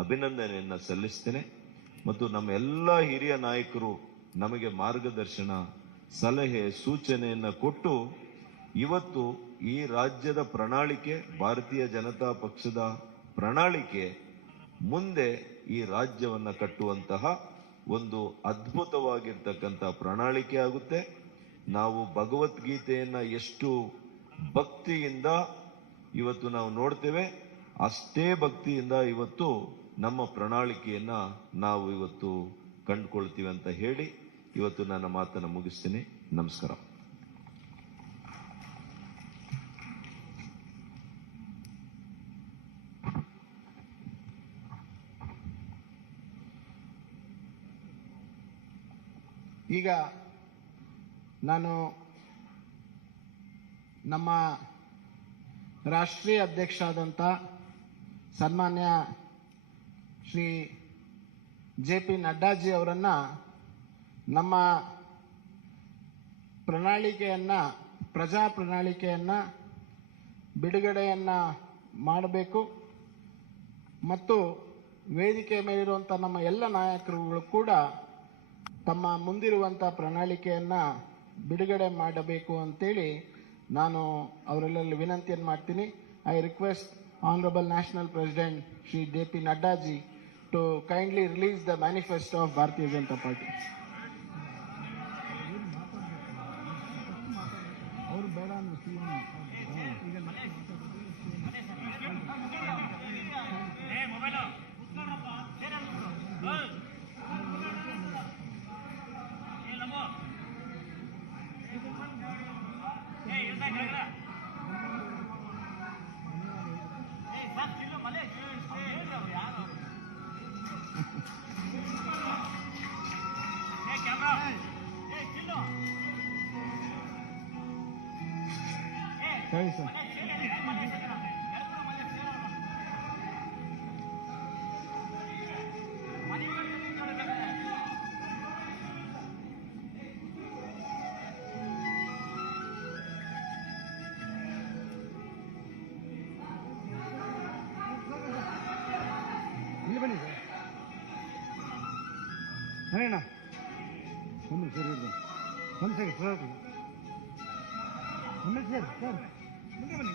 ಅಭಿನಂದನೆಯನ್ನ ಸಲ್ಲಿಸ್ತೇನೆ ಮತ್ತು ನಮ್ಮ ಎಲ್ಲ ಹಿರಿಯ ನಾಯಕರು ನಮಗೆ ಮಾರ್ಗದರ್ಶನ ಸಲಹೆ ಸೂಚನೆಯನ್ನ ಕೊಟ್ಟು ಇವತ್ತು ಈ ರಾಜ್ಯದ ಪ್ರಣಾಳಿಕೆ ಭಾರತೀಯ ಜನತಾ ಪಕ್ಷದ ಪ್ರಣಾಳಿಕೆ ಮುಂದೆ ಈ ರಾಜ್ಯವನ್ನ ಕಟ್ಟುವಂತಹ ಒಂದು ಅದ್ಭುತವಾಗಿರ್ತಕ್ಕಂಥ ಪ್ರಣಾಳಿಕೆ ಆಗುತ್ತೆ. ನಾವು ಭಗವದ್ಗೀತೆಯನ್ನ ಎಷ್ಟು ಭಕ್ತಿಯಿಂದ ಇವತ್ತು ನಾವು ನೋಡ್ತೇವೆ, ಅಷ್ಟೇ ಭಕ್ತಿಯಿಂದ ಇವತ್ತು ನಮ್ಮ ಪ್ರಣಾಳಿಕೆಯನ್ನ ನಾವು ಇವತ್ತು ಕಂಡುಕೊಳ್ತೀವಿ ಅಂತ ಹೇಳಿ ಇವತ್ತು ನನ್ನ ಮಾತನ್ನು ಮುಗಿಸ್ತೀನಿ. ನಮಸ್ಕಾರ. ಈಗ ನಾನು ನಮ್ಮ ರಾಷ್ಟ್ರೀಯ ಅಧ್ಯಕ್ಷರಾದಂಥ ಸನ್ಮಾನ್ಯ ಶ್ರೀ JP ನಡ್ಡಾಜಿ ಅವರನ್ನು ನಮ್ಮ ಪ್ರಜಾ ಪ್ರಣಾಳಿಕೆಯನ್ನು ಬಿಡುಗಡೆಯನ್ನು ಮಾಡಬೇಕು ಮತ್ತು ವೇದಿಕೆಯ ಮೇಲಿರುವಂಥ ನಮ್ಮ ಎಲ್ಲ ನಾಯಕರುಗಳು ಕೂಡ ತಮ್ಮ ಮುಂದಿರುವಂಥ ಪ್ರಣಾಳಿಕೆಯನ್ನು ಬಿಡುಗಡೆ ಮಾಡಬೇಕು ಅಂತೇಳಿ ನಾನು ಅವರೆಲ್ಲರಲ್ಲಿ ವಿನಂತಿಯನ್ನು ಮಾಡ್ತೀನಿ. I request Honorable National President Shri JP Nadda ji to kindly release the manifesto of Bharatiya Janata Party. ಸರಿ ಸರ್. ಇಲ್ಲಿ ಬನ್ನಿ ಸರ್. ಅಣ್ಣ ಒಂದು ಸರಿ ಒಂದು ಸರಿ ಸರ್ ಮುಂದೆ ಸರ್ ಸರ್ ಮುಂದೆ ಬನ್ನಿ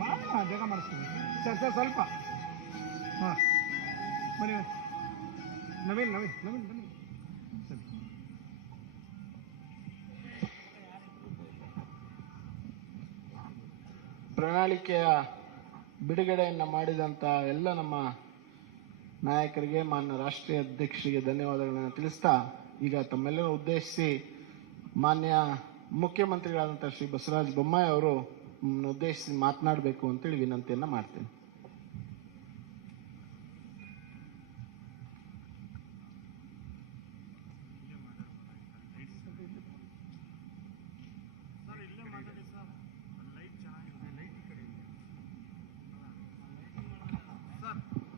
ಭಾಳ ಜಾಗ ಮಾಡಿಸ್ತೀನಿ ಸರ್ ಸರ್ ಸ್ವಲ್ಪ ಹಾಂ ಬನ್ನಿ ನವೀನ್ ಬನ್ನಿ ಸರಿ. ಪ್ರಣಾಳಿಕೆಯ ಬಿಡುಗಡೆಯನ್ನು ಮಾಡಿದಂಥ ಎಲ್ಲ ನಮ್ಮ ನಾಯಕರಿಗೆ ಮಾನ್ಯ ರಾಷ್ಟ್ರೀಯ ಅಧ್ಯಕ್ಷರಿಗೆ ಧನ್ಯವಾದಗಳನ್ನು ತಿಳಿಸ್ತಾ ಈಗ ತಮ್ಮೆಲ್ಲರೂ ಉದ್ದೇಶಿಸಿ ಮಾನ್ಯ ಮುಖ್ಯಮಂತ್ರಿಗಳಾದಂಥ ಶ್ರೀ ಬಸವರಾಜ ಬೊಮ್ಮಾಯಿ ಅವರು ಉದ್ದೇಶಿಸಿ ಮಾತನಾಡಬೇಕು ಅಂತೇಳಿ ವಿನಂತಿಯನ್ನು ಮಾಡ್ತೇನೆ.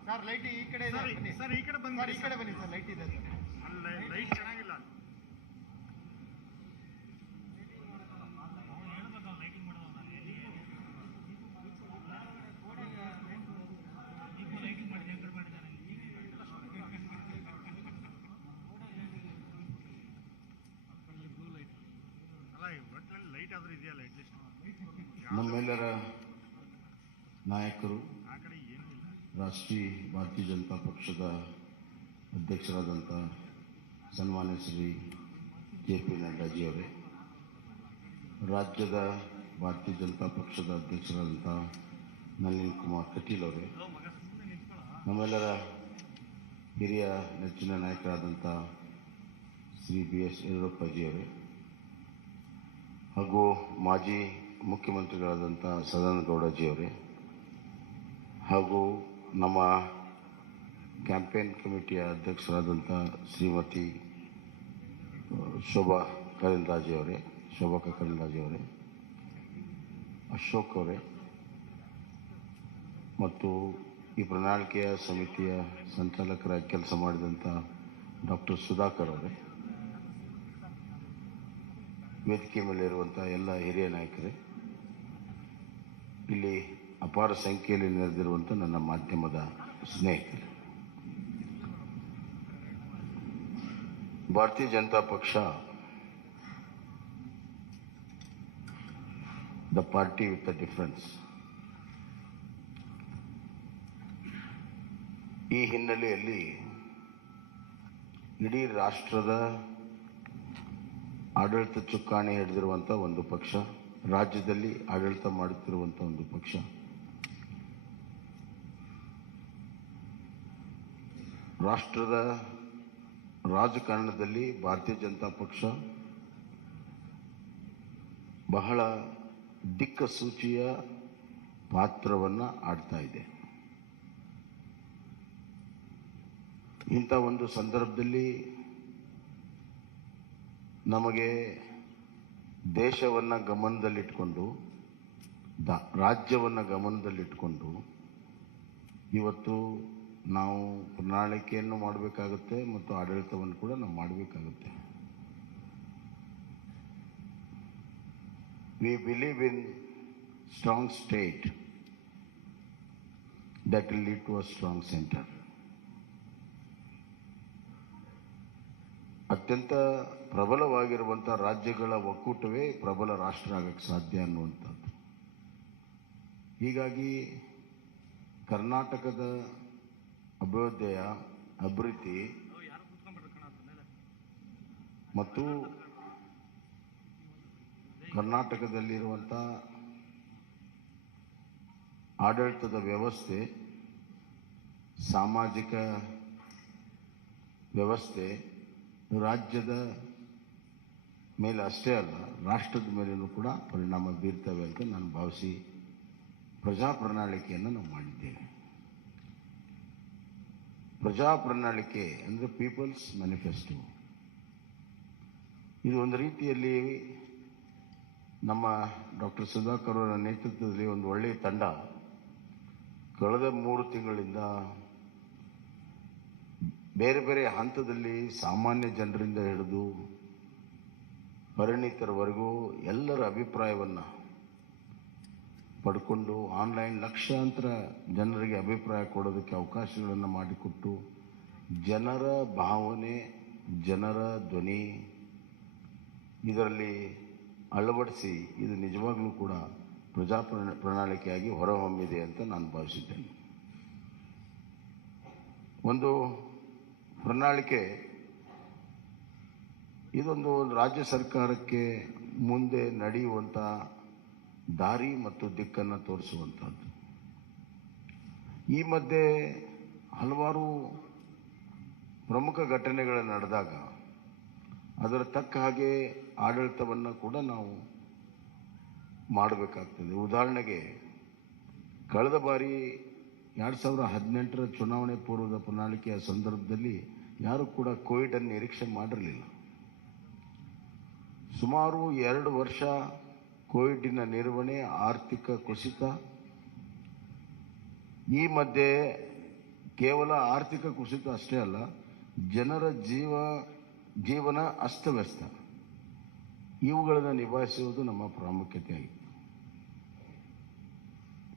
ಸರ್ ಲೈಟ್ ಈ ಕಡೆ ಇದೆ ಸರ್, ಈ ಕಡೆ ಬನ್ನಿ ಈ ಕಡೆ ಬನ್ನಿ ಸರ್, ಲೈಟ್ ಇದೆ ಸರ್, ಅಲ್ಲಿ ಲೈಟ್ ಚೆನ್ನಾಗಿಲ್ಲ. ನಮ್ಮೆಲ್ಲರ ನಾಯಕರು, ರಾಷ್ಟ್ರೀಯ ಭಾರತೀಯ ಜನತಾ ಪಕ್ಷದ ಅಧ್ಯಕ್ಷರಾದಂಥ ಸನ್ಮಾನ್ಯ ಶ್ರೀ JP ನಡ್ಡಾಜಿ ಅವರೇ, ರಾಜ್ಯದ ಭಾರತೀಯ ಜನತಾ ಪಕ್ಷದ ಅಧ್ಯಕ್ಷರಾದಂಥ ನಳಿನ್ ಕುಮಾರ್ ಕಟೀಲ್ ಅವರೇ, ನಮ್ಮೆಲ್ಲರ ಹಿರಿಯ ನೆಚ್ಚಿನ ನಾಯಕರಾದಂಥ ಶ್ರೀ BS ಯಡಿಯೂರಪ್ಪಜಿ ಅವರೇ ಹಾಗೂ ಮಾಜಿ ಮುಖ್ಯಮಂತ್ರಿಗಳಾದಂಥ ಸದಾನಂದ ಗೌಡಜಿ ಅವರೇ ಹಾಗೂ ನಮ್ಮ ಕ್ಯಾಂಪೇನ್ ಕಮಿಟಿಯ ಅಧ್ಯಕ್ಷರಾದಂಥ ಶ್ರೀಮತಿ ಶೋಭಾ ಕರಂದ್ಲಾಜೆ ಅವರೇ, ಅಶೋಕ್ ಅವರೇ ಮತ್ತು ಈ ಪ್ರಣಾಳಿಕೆಯ ಸಮಿತಿಯ ಸಂಚಾಲಕರಾಗಿ ಕೆಲಸ ಮಾಡಿದಂಥ ಡಾಕ್ಟರ್ ಸುಧಾಕರ್ ಅವರೇ, ವೇದಿಕೆ ಮೇಲೆ ಇರುವಂಥ ಎಲ್ಲ ಹಿರಿಯ ನಾಯಕರೇ, ಇಲ್ಲಿ ಅಪಾರ ಸಂಖ್ಯೆಯಲ್ಲಿ ನೆರೆದಿರುವಂಥ ನನ್ನ ಮಾಧ್ಯಮದ ಸ್ನೇಹಿತರು, ಭಾರತೀಯ ಜನತಾ ಪಕ್ಷ the party with the difference ಈ ಹಿನ್ನೆಲೆಯಲ್ಲಿ ಇಡೀ ರಾಷ್ಟ್ರದ ಆಡಳಿತ ಚುಕ್ಕಾಣಿ ಹಿಡಿದಿರುವಂಥ ಒಂದು ಪಕ್ಷ, ರಾಜ್ಯದಲ್ಲಿ ಆಡಳಿತ ಮಾಡುತ್ತಿರುವಂಥ ಒಂದು ಪಕ್ಷ, ರಾಷ್ಟ್ರದ ರಾಜಕಾರಣದಲ್ಲಿ ಭಾರತೀಯ ಜನತಾ ಪಕ್ಷ ಬಹಳ ದಿಕ್ಕಸೂಚಿಯ ಪಾತ್ರವನ್ನು ಆಡ್ತಾ ಇದೆ. ಇಂಥ ಒಂದು ಸಂದರ್ಭದಲ್ಲಿ ನಮಗೆ ದೇಶವನ್ನು ಗಮನದಲ್ಲಿಟ್ಕೊಂಡು, ರಾಜ್ಯವನ್ನು ಗಮನದಲ್ಲಿಟ್ಕೊಂಡು ಇವತ್ತು ನಾವು ಪ್ರಣಾಳಿಕೆಯನ್ನು ಮಾಡಬೇಕಾಗುತ್ತೆ ಮತ್ತು ಆಡಳಿತವನ್ನು ಕೂಡ ನಾವು ಮಾಡಬೇಕಾಗುತ್ತೆ. We believe in strong state that will lead to a strong center. ಅತ್ಯಂತ ಪ್ರಬಲವಾಗಿರುವಂಥ ರಾಜ್ಯಗಳ ಒಕ್ಕೂಟವೇ ಪ್ರಬಲ ರಾಷ್ಟ್ರ ಆಗಕ್ಕೆ ಸಾಧ್ಯ ಅನ್ನುವಂಥದ್ದು. ಹೀಗಾಗಿ ಕರ್ನಾಟಕದ ಅಭ್ಯುದಯ, ಅಭಿವೃದ್ಧಿ ಮತ್ತು ಕರ್ನಾಟಕದಲ್ಲಿರುವಂಥ ಆಡಳಿತದ ವ್ಯವಸ್ಥೆ, ಸಾಮಾಜಿಕ ವ್ಯವಸ್ಥೆ ರಾಜ್ಯದ ಮೇಲೆ ಅಷ್ಟೇ ಅಲ್ಲ, ರಾಷ್ಟ್ರದ ಮೇಲೆಯೂ ಕೂಡ ಪರಿಣಾಮ ಬೀರ್ತವೆ ಅಂತ ನಾನು ಭಾವಿಸಿ ಪ್ರಜಾ ಪ್ರಣಾಳಿಕೆಯನ್ನು ನಾವು ಮಾಡಿದ್ದೇವೆ. ಪ್ರಜಾ ಪ್ರಣಾಳಿಕೆ ಅಂದರೆ ಪೀಪಲ್ಸ್ ಮ್ಯಾನಿಫೆಸ್ಟೋ. ಇದು ಒಂದು ರೀತಿಯಲ್ಲಿ ನಮ್ಮ ಡಾಕ್ಟರ್ ಸುಧಾಕರ್ ಅವರ ನೇತೃತ್ವದಲ್ಲಿ ಒಂದು ಒಳ್ಳೆಯ ತಂಡ ಕಳೆದ 3 ತಿಂಗಳಿಂದ ಬೇರೆ ಬೇರೆ ಹಂತದಲ್ಲಿ ಸಾಮಾನ್ಯ ಜನರಿಂದ ಹಿಡಿದು ಪರಿಣಿತರವರೆಗೂ ಎಲ್ಲರ ಅಭಿಪ್ರಾಯವನ್ನು ಪಡ್ಕೊಂಡು ಆನ್ಲೈನ್ ಲಕ್ಷಾಂತರ ಜನರಿಗೆ ಅಭಿಪ್ರಾಯ ಕೊಡೋದಕ್ಕೆ ಅವಕಾಶಗಳನ್ನು ಮಾಡಿಕೊಟ್ಟು ಜನರ ಭಾವನೆ, ಜನರ ಧ್ವನಿ ಇದರಲ್ಲಿ ಅಳವಡಿಸಿ ಇದು ನಿಜವಾಗ್ಲೂ ಕೂಡ ಪ್ರಜಾ ಪ್ರಣಾಳಿಕೆಯಾಗಿ ಹೊರಹೊಮ್ಮಿದೆ ಅಂತ ನಾನು ಭಾವಿಸಿದ್ದೇನೆ. ಒಂದು ಪ್ರಣಾಳಿಕೆ ಇದೊಂದು ರಾಜ್ಯ ಸರ್ಕಾರಕ್ಕೆ ಮುಂದೆ ನಡೆಯುವಂಥ ದಾರಿ ಮತ್ತು ದಿಕ್ಕನ್ನು ತೋರಿಸುವಂಥದ್ದು. ಈ ಮಧ್ಯೆ ಹಲವಾರು ಪ್ರಮುಖ ಘಟನೆಗಳು ನಡೆದಾಗ ಅದರ ತಕ್ಕ ಹಾಗೆ ಆಡಳಿತವನ್ನು ಕೂಡ ನಾವು ಮಾಡಬೇಕಾಗ್ತದೆ. ಉದಾಹರಣೆಗೆ ಕಳೆದ ಬಾರಿ 2018ರ ಚುನಾವಣೆ ಪೂರ್ವದ ಪ್ರಣಾಳಿಕೆಯ ಸಂದರ್ಭದಲ್ಲಿ ಯಾರು ಕೂಡ ಕೋವಿಡ್ ಅನ್ನು ನಿರೀಕ್ಷೆ ಮಾಡಿರಲಿಲ್ಲ. ಸುಮಾರು 2 ವರ್ಷ ಕೋವಿಡ್ನ ನಿರ್ವಹಣೆ, ಆರ್ಥಿಕ ಕುಸಿತ, ಈ ಮಧ್ಯೆ ಕೇವಲ ಆರ್ಥಿಕ ಕುಸಿತ ಅಷ್ಟೇ ಅಲ್ಲ, ಜನರ ಜೀವನ ಅಸ್ತವ್ಯಸ್ತ, ಇವುಗಳನ್ನು ನಿಭಾಯಿಸುವುದು ನಮ್ಮ ಪ್ರಾಮುಖ್ಯತೆಯಾಗಿತ್ತು.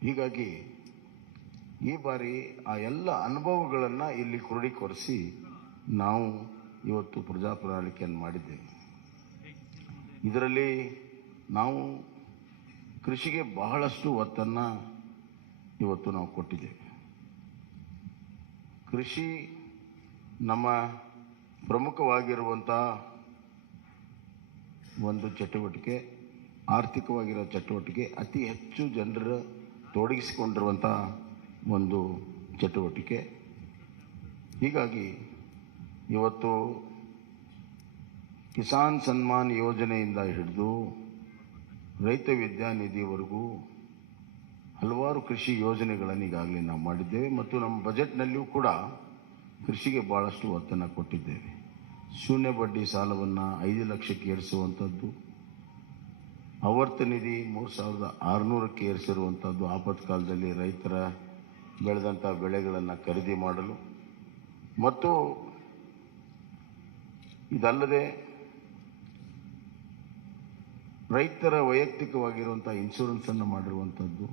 ಹೀಗಾಗಿ ಈ ಬಾರಿ ಆ ಎಲ್ಲ ಅನುಭವಗಳನ್ನು ಇಲ್ಲಿ ಕ್ರೋಢೀಕರಿಸಿ ನಾವು ಇವತ್ತು ಪ್ರಜಾ ಪ್ರಣಾಳಿಕೆಯನ್ನು ಮಾಡಿದ್ದೇವೆ. ಇದರಲ್ಲಿ ನಾವು ಕೃಷಿಗೆ ಬಹಳಷ್ಟು ಒತ್ತನ್ನು ಇವತ್ತು ನಾವು ಕೊಟ್ಟಿದ್ದೇವೆ. ಕೃಷಿ ನಮ್ಮ ಪ್ರಮುಖವಾಗಿರುವಂಥ ಒಂದು ಚಟುವಟಿಕೆ, ಆರ್ಥಿಕವಾಗಿರೋ ಚಟುವಟಿಕೆ, ಅತಿ ಹೆಚ್ಚು ಜನರ ತೊಡಗಿಸಿಕೊಂಡಿರುವಂಥ ಒಂದು ಚಟುವಟಿಕೆ. ಹೀಗಾಗಿ ಇವತ್ತು ಕಿಸಾನ್ ಸನ್ಮಾನ್ ಯೋಜನೆಯಿಂದ ಹಿಡಿದು ರೈತ ವಿದ್ಯಾನಿಧಿವರೆಗೂ ಹಲವಾರು ಕೃಷಿ ಯೋಜನೆಗಳನ್ನು ಈಗಾಗಲೇ ನಾವು ಮಾಡಿದ್ದೇವೆ ಮತ್ತು ನಮ್ಮ ಬಜೆಟ್ನಲ್ಲಿಯೂ ಕೂಡ ಕೃಷಿಗೆ ಭಾಳಷ್ಟು ಒತ್ತನ್ನು ಕೊಟ್ಟಿದ್ದೇವೆ. ಶೂನ್ಯ ಬಡ್ಡಿ ಸಾಲವನ್ನು 5 ಲಕ್ಷಕ್ಕೆ ಏರಿಸುವಂಥದ್ದು, ಆವರ್ತ ನಿಧಿ 3600ಕ್ಕೆ ಏರಿಸಿರುವಂಥದ್ದು, ಆಪತ್ಕಾಲದಲ್ಲಿ ರೈತರ ಬೆಳೆದಂಥ ಬೆಳೆಗಳನ್ನು ಖರೀದಿ ಮಾಡಲು, ಮತ್ತು ಇದಲ್ಲದೆ ರೈತರ ವೈಯಕ್ತಿಕವಾಗಿರುವಂಥ ಇನ್ಶೂರೆನ್ಸನ್ನು ಮಾಡಿರುವಂಥದ್ದು,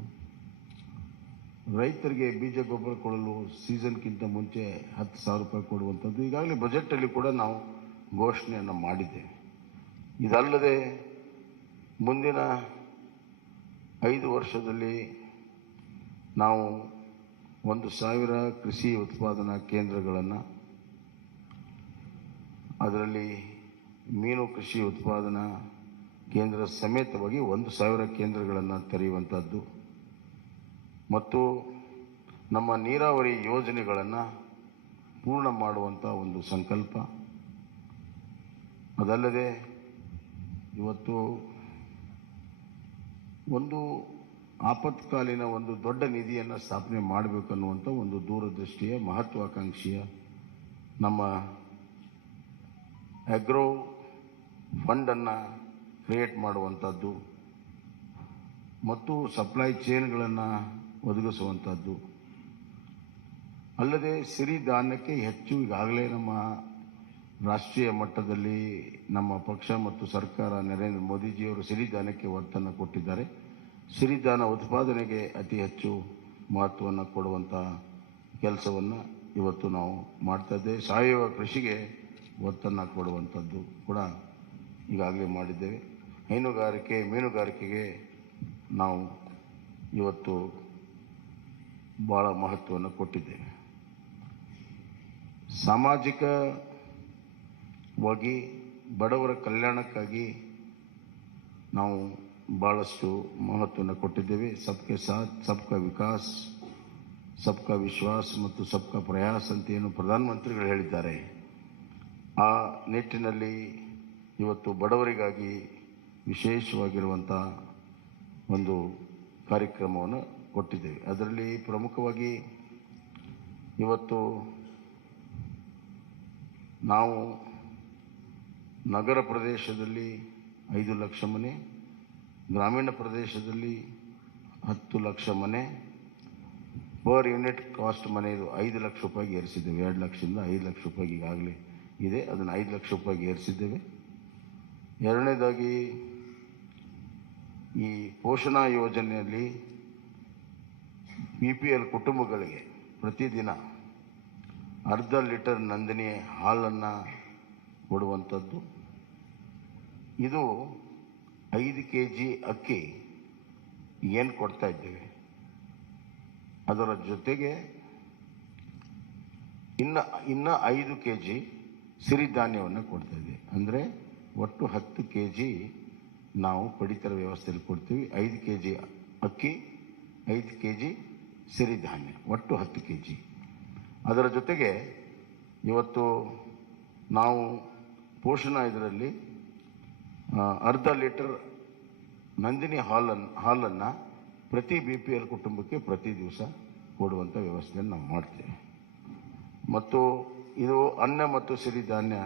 ರೈತರಿಗೆ ಬೀಜ ಗೊಬ್ಬರ ಕೊಡಲು ಸೀಸನ್ಗಿಂತ ಮುಂಚೆ 10,000 ರೂಪಾಯಿ ಕೊಡುವಂಥದ್ದು ಈಗಾಗಲೇ ಬಜೆಟಲ್ಲಿ ಕೂಡ ನಾವು ಘೋಷಣೆಯನ್ನು ಮಾಡಿದ್ದೇವೆ. ಇದಲ್ಲದೆ ಮುಂದಿನ 5 ವರ್ಷದಲ್ಲಿ ನಾವು 1,000 ಕೃಷಿ ಉತ್ಪಾದನಾ ಕೇಂದ್ರಗಳನ್ನು, ಅದರಲ್ಲಿ ಮೀನು ಕೃಷಿ ಉತ್ಪಾದನಾ ಕೇಂದ್ರ ಸಮೇತವಾಗಿ 1,000 ಕೇಂದ್ರಗಳನ್ನು ತೆರೆಯುವಂಥದ್ದು ಮತ್ತು ನಮ್ಮ ನೀರಾವರಿ ಯೋಜನೆಗಳನ್ನು ಪೂರ್ಣ ಮಾಡುವಂಥ ಒಂದು ಸಂಕಲ್ಪ. ಅದಲ್ಲದೆ ಇವತ್ತು ಒಂದು ಆಪತ್ಕಾಲೀನ ಒಂದು ದೊಡ್ಡ ನಿಧಿಯನ್ನು ಸ್ಥಾಪನೆ ಮಾಡಬೇಕನ್ನುವಂಥ ಒಂದು ದೂರದೃಷ್ಟಿಯ ಮಹತ್ವಾಕಾಂಕ್ಷೆಯ ನಮ್ಮ ಅಗ್ರೋ ಫಂಡನ್ನು ಕ್ರಿಯೇಟ್ ಮಾಡುವಂಥದ್ದು ಮತ್ತು ಸಪ್ಲೈ ಚೈನ್ಗಳನ್ನು ಒದಗಿಸುವಂಥದ್ದು. ಅಲ್ಲದೆ ಸಿರಿಧಾನ್ಯಕ್ಕೆ ಹೆಚ್ಚು ಈಗಾಗಲೇ ನಮ್ಮ ರಾಷ್ಟ್ರೀಯ ಮಟ್ಟದಲ್ಲಿ ನಮ್ಮ ಪಕ್ಷ ಮತ್ತು ಸರ್ಕಾರ ನರೇಂದ್ರ ಮೋದಿಜಿಯವರು ಸಿರಿಧಾನ್ಯಕ್ಕೆ ಒತ್ತನ್ನು ಕೊಟ್ಟಿದ್ದಾರೆ. ಸಿರಿಧಾನ್ಯ ಉತ್ಪಾದನೆಗೆ ಅತಿ ಹೆಚ್ಚು ಮಹತ್ವವನ್ನು ಕೊಡುವಂಥ ಕೆಲಸವನ್ನು ಇವತ್ತು ನಾವು ಮಾಡ್ತಾ ಇದ್ದೇವೆ. ಸಾವಯವ ಕೃಷಿಗೆ ಒತ್ತನ್ನು ಕೊಡುವಂಥದ್ದು ಕೂಡ ಈಗಾಗಲೇ ಮಾಡಿದ್ದೇವೆ. ಹೈನುಗಾರಿಕೆ, ಮೀನುಗಾರಿಕೆಗೆ ನಾವು ಇವತ್ತು ಭಾಳ ಮಹತ್ವವನ್ನು ಕೊಟ್ಟಿದ್ದೇವೆ. ಸಾಮಾಜಿಕವಾಗಿ ಬಡವರ ಕಲ್ಯಾಣಕ್ಕಾಗಿ ನಾವು ಭಾಳಷ್ಟು ಮಹತ್ವವನ್ನು ಕೊಟ್ಟಿದ್ದೇವೆ. ಸಬ್ಕೆ ಸಾಥ್ ಸಬ್ಕಾ ವಿಕಾಸ್, ಸಬ್ಕಾ ವಿಶ್ವಾಸ್ ಮತ್ತು ಸಬ್ಕಾ ಪ್ರಯಾಸ್ ಅಂತ ಏನು ಪ್ರಧಾನಮಂತ್ರಿಗಳು ಹೇಳಿದ್ದಾರೆ, ಆ ನಿಟ್ಟಿನಲ್ಲಿ ಇವತ್ತು ಬಡವರಿಗಾಗಿ ವಿಶೇಷವಾಗಿರುವಂಥ ಒಂದು ಕಾರ್ಯಕ್ರಮವನ್ನು ಕೊಟ್ಟಿದ್ದೇವೆ. ಅದರಲ್ಲಿ ಪ್ರಮುಖವಾಗಿ ಇವತ್ತು ನಾವು ನಗರ ಪ್ರದೇಶದಲ್ಲಿ 5 ಲಕ್ಷ ಮನೆ, ಗ್ರಾಮೀಣ ಪ್ರದೇಶದಲ್ಲಿ 10 ಲಕ್ಷ ಮನೆ, ಪರ್ ಯೂನಿಟ್ ಕಾಸ್ಟ್ ಮನೆಯದು 5 ಲಕ್ಷ ರೂಪಾಯಿಗೆ ಏರಿಸಿದ್ದೇವೆ. 2 ಲಕ್ಷದಿಂದ 5 ಲಕ್ಷ ರೂಪಾಯಿಗೆ ಈಗಾಗಲೇ ಇದೆ, ಅದನ್ನು 5 ಲಕ್ಷ ರೂಪಾಯಿಗೆ ಏರಿಸಿದ್ದೇವೆ. ಎರಡನೇದಾಗಿ ಈ ಪೋಷಣಾ ಯೋಜನೆಯಲ್ಲಿ BPL ಕುಟುಂಬಗಳಿಗೆ ಪ್ರತಿದಿನ ಅರ್ಧ ಲೀಟರ್ ನಂದಿನಿ ಹಾಲನ್ನು ಕೊಡುವಂಥದ್ದು. ಇದು 5 kg ಅಕ್ಕಿ ಏನು ಕೊಡ್ತಾ ಇದ್ದೇವೆ, ಅದರ ಜೊತೆಗೆ ಇನ್ನು 5 kg ಸಿರಿಧಾನ್ಯವನ್ನು ಕೊಡ್ತಾ ಇದ್ದೀವಿ. ಅಂದರೆ ಒಟ್ಟು 10 kg ನಾವು ಪಡಿತರ ವ್ಯವಸ್ಥೆಯಲ್ಲಿ ಕೊಡ್ತೀವಿ. 5 kg ಅಕ್ಕಿ, 5 kg ಸಿರಿಧಾನ್ಯ, ಒಟ್ಟು 10 kg. ಅದರ ಜೊತೆಗೆ ಇವತ್ತು ನಾವು ಪೋಷಣಾ ಇದರಲ್ಲಿ ಅರ್ಧ ಲೀಟರ್ ನಂದಿನಿ ಹಾಲನ್ನು ಪ್ರತಿ BPL ಕುಟುಂಬಕ್ಕೆ ಪ್ರತಿ ದಿವಸ ಕೊಡುವಂಥ ವ್ಯವಸ್ಥೆಯನ್ನು ನಾವು ಮಾಡ್ತೇವೆ. ಮತ್ತು ಇದು ಅನ್ನ ಮತ್ತು ಸಿರಿಧಾನ್ಯ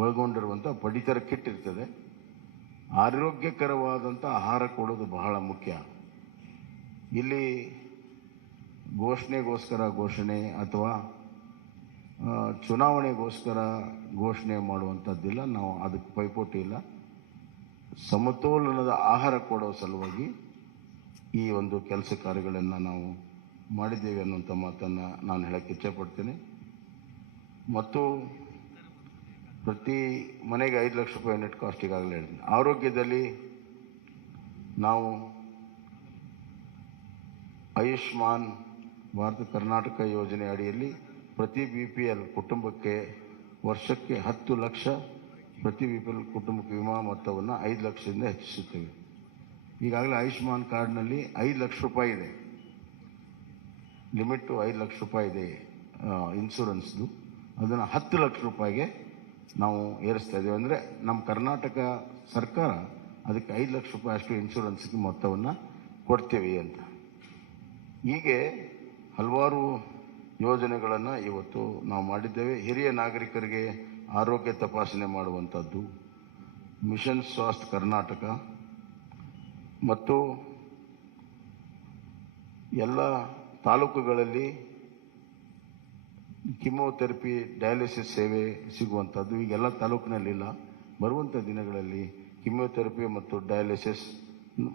ಒಳಗೊಂಡಿರುವಂಥ ಪಡಿತರ ಕಿಟ್ ಇರ್ತದೆ. ಆರೋಗ್ಯಕರವಾದಂಥ ಆಹಾರ ಕೊಡೋದು ಬಹಳ ಮುಖ್ಯ. ಇಲ್ಲಿ ಘೋಷಣೆಗೋಸ್ಕರ ಘೋಷಣೆ ಅಥವಾ ಚುನಾವಣೆಗೋಸ್ಕರ ಘೋಷಣೆ ಮಾಡುವಂಥದ್ದಿಲ್ಲ. ನಾವು ಅದಕ್ಕೆ ಪೈಪೋಟಿ ಇಲ್ಲ. ಸಮತೋಲನದ ಆಹಾರ ಕೊಡೋ ಸಲುವಾಗಿ ಈ ಒಂದು ಕೆಲಸ ಕಾರ್ಯಗಳನ್ನು ನಾವು ಮಾಡಿದ್ದೇವೆ ಅನ್ನುವಂಥ ಮಾತನ್ನು ನಾನು ಹೇಳಕ್ಕೆ ಇಚ್ಛೆಪಡ್ತೇನೆ. ಮತ್ತು ಪ್ರತಿ ಮನೆಗೆ 5 ಲಕ್ಷ ರೂಪಾಯಿ ಯೂನಿಟ್ ಕಾಸ್ಟ್ ಈಗಾಗಲೇ ಹೇಳಿದ್ದೀನಿ. ಆರೋಗ್ಯದಲ್ಲಿ ನಾವು ಆಯುಷ್ಮಾನ್ ಭಾರತ ಕರ್ನಾಟಕ ಯೋಜನೆ ಅಡಿಯಲ್ಲಿ ಪ್ರತಿ BPL ಕುಟುಂಬಕ್ಕೆ ವರ್ಷಕ್ಕೆ 10 ಲಕ್ಷ ಪ್ರತಿ BPL ಕುಟುಂಬಕ್ಕೆ ವಿಮಾ ಮೊತ್ತವನ್ನು 5 ಲಕ್ಷದಿಂದ ಹೆಚ್ಚಿಸುತ್ತೇವೆ. ಈಗಾಗಲೇ ಆಯುಷ್ಮಾನ್ ಕಾರ್ಡ್ನಲ್ಲಿ 5 ಲಕ್ಷ ರೂಪಾಯಿ ಇದೆ, ಲಿಮಿಟು 5 ಲಕ್ಷ ರೂಪಾಯಿ ಇದೆ ಇನ್ಶೂರೆನ್ಸ್ದು. ಅದನ್ನು 10 ಲಕ್ಷ ರೂಪಾಯಿಗೆ ನಾವು ಏರಿಸ್ತಾ ಇದ್ದೇವೆ. ಅಂದರೆ ನಮ್ಮ ಕರ್ನಾಟಕ ಸರ್ಕಾರ ಅದಕ್ಕೆ 5 ಲಕ್ಷ ರೂಪಾಯಿ ಅಷ್ಟು ಇನ್ಶೂರೆನ್ಸ್ಗೆ ಮೊತ್ತವನ್ನು ಕೊಡ್ತೀವಿ ಅಂತ. ಹೀಗೆ ಹಲವಾರು ಯೋಜನೆಗಳನ್ನು ಇವತ್ತು ನಾವು ಮಾಡಿದ್ದೇವೆ. ಹಿರಿಯ ನಾಗರಿಕರಿಗೆ ಆರೋಗ್ಯ ತಪಾಸಣೆ ಮಾಡುವಂಥದ್ದು, ಮಿಷನ್ ಸ್ವಾಸ್ಥ್ಯ ಕರ್ನಾಟಕ ಮತ್ತು ಎಲ್ಲ ತಾಲೂಕುಗಳಲ್ಲಿ ಕಿಮೋಥೆರಪಿ, ಡಯಾಲಿಸಿಸ್ ಸೇವೆ ಸಿಗುವಂಥದ್ದು ಈಗೆಲ್ಲ ತಾಲೂಕಿನಲ್ಲಿಲ್ಲ. ಬರುವಂಥ ದಿನಗಳಲ್ಲಿ ಕಿಮೋಥೆರಪಿ ಮತ್ತು ಡಯಾಲಿಸಿಸ್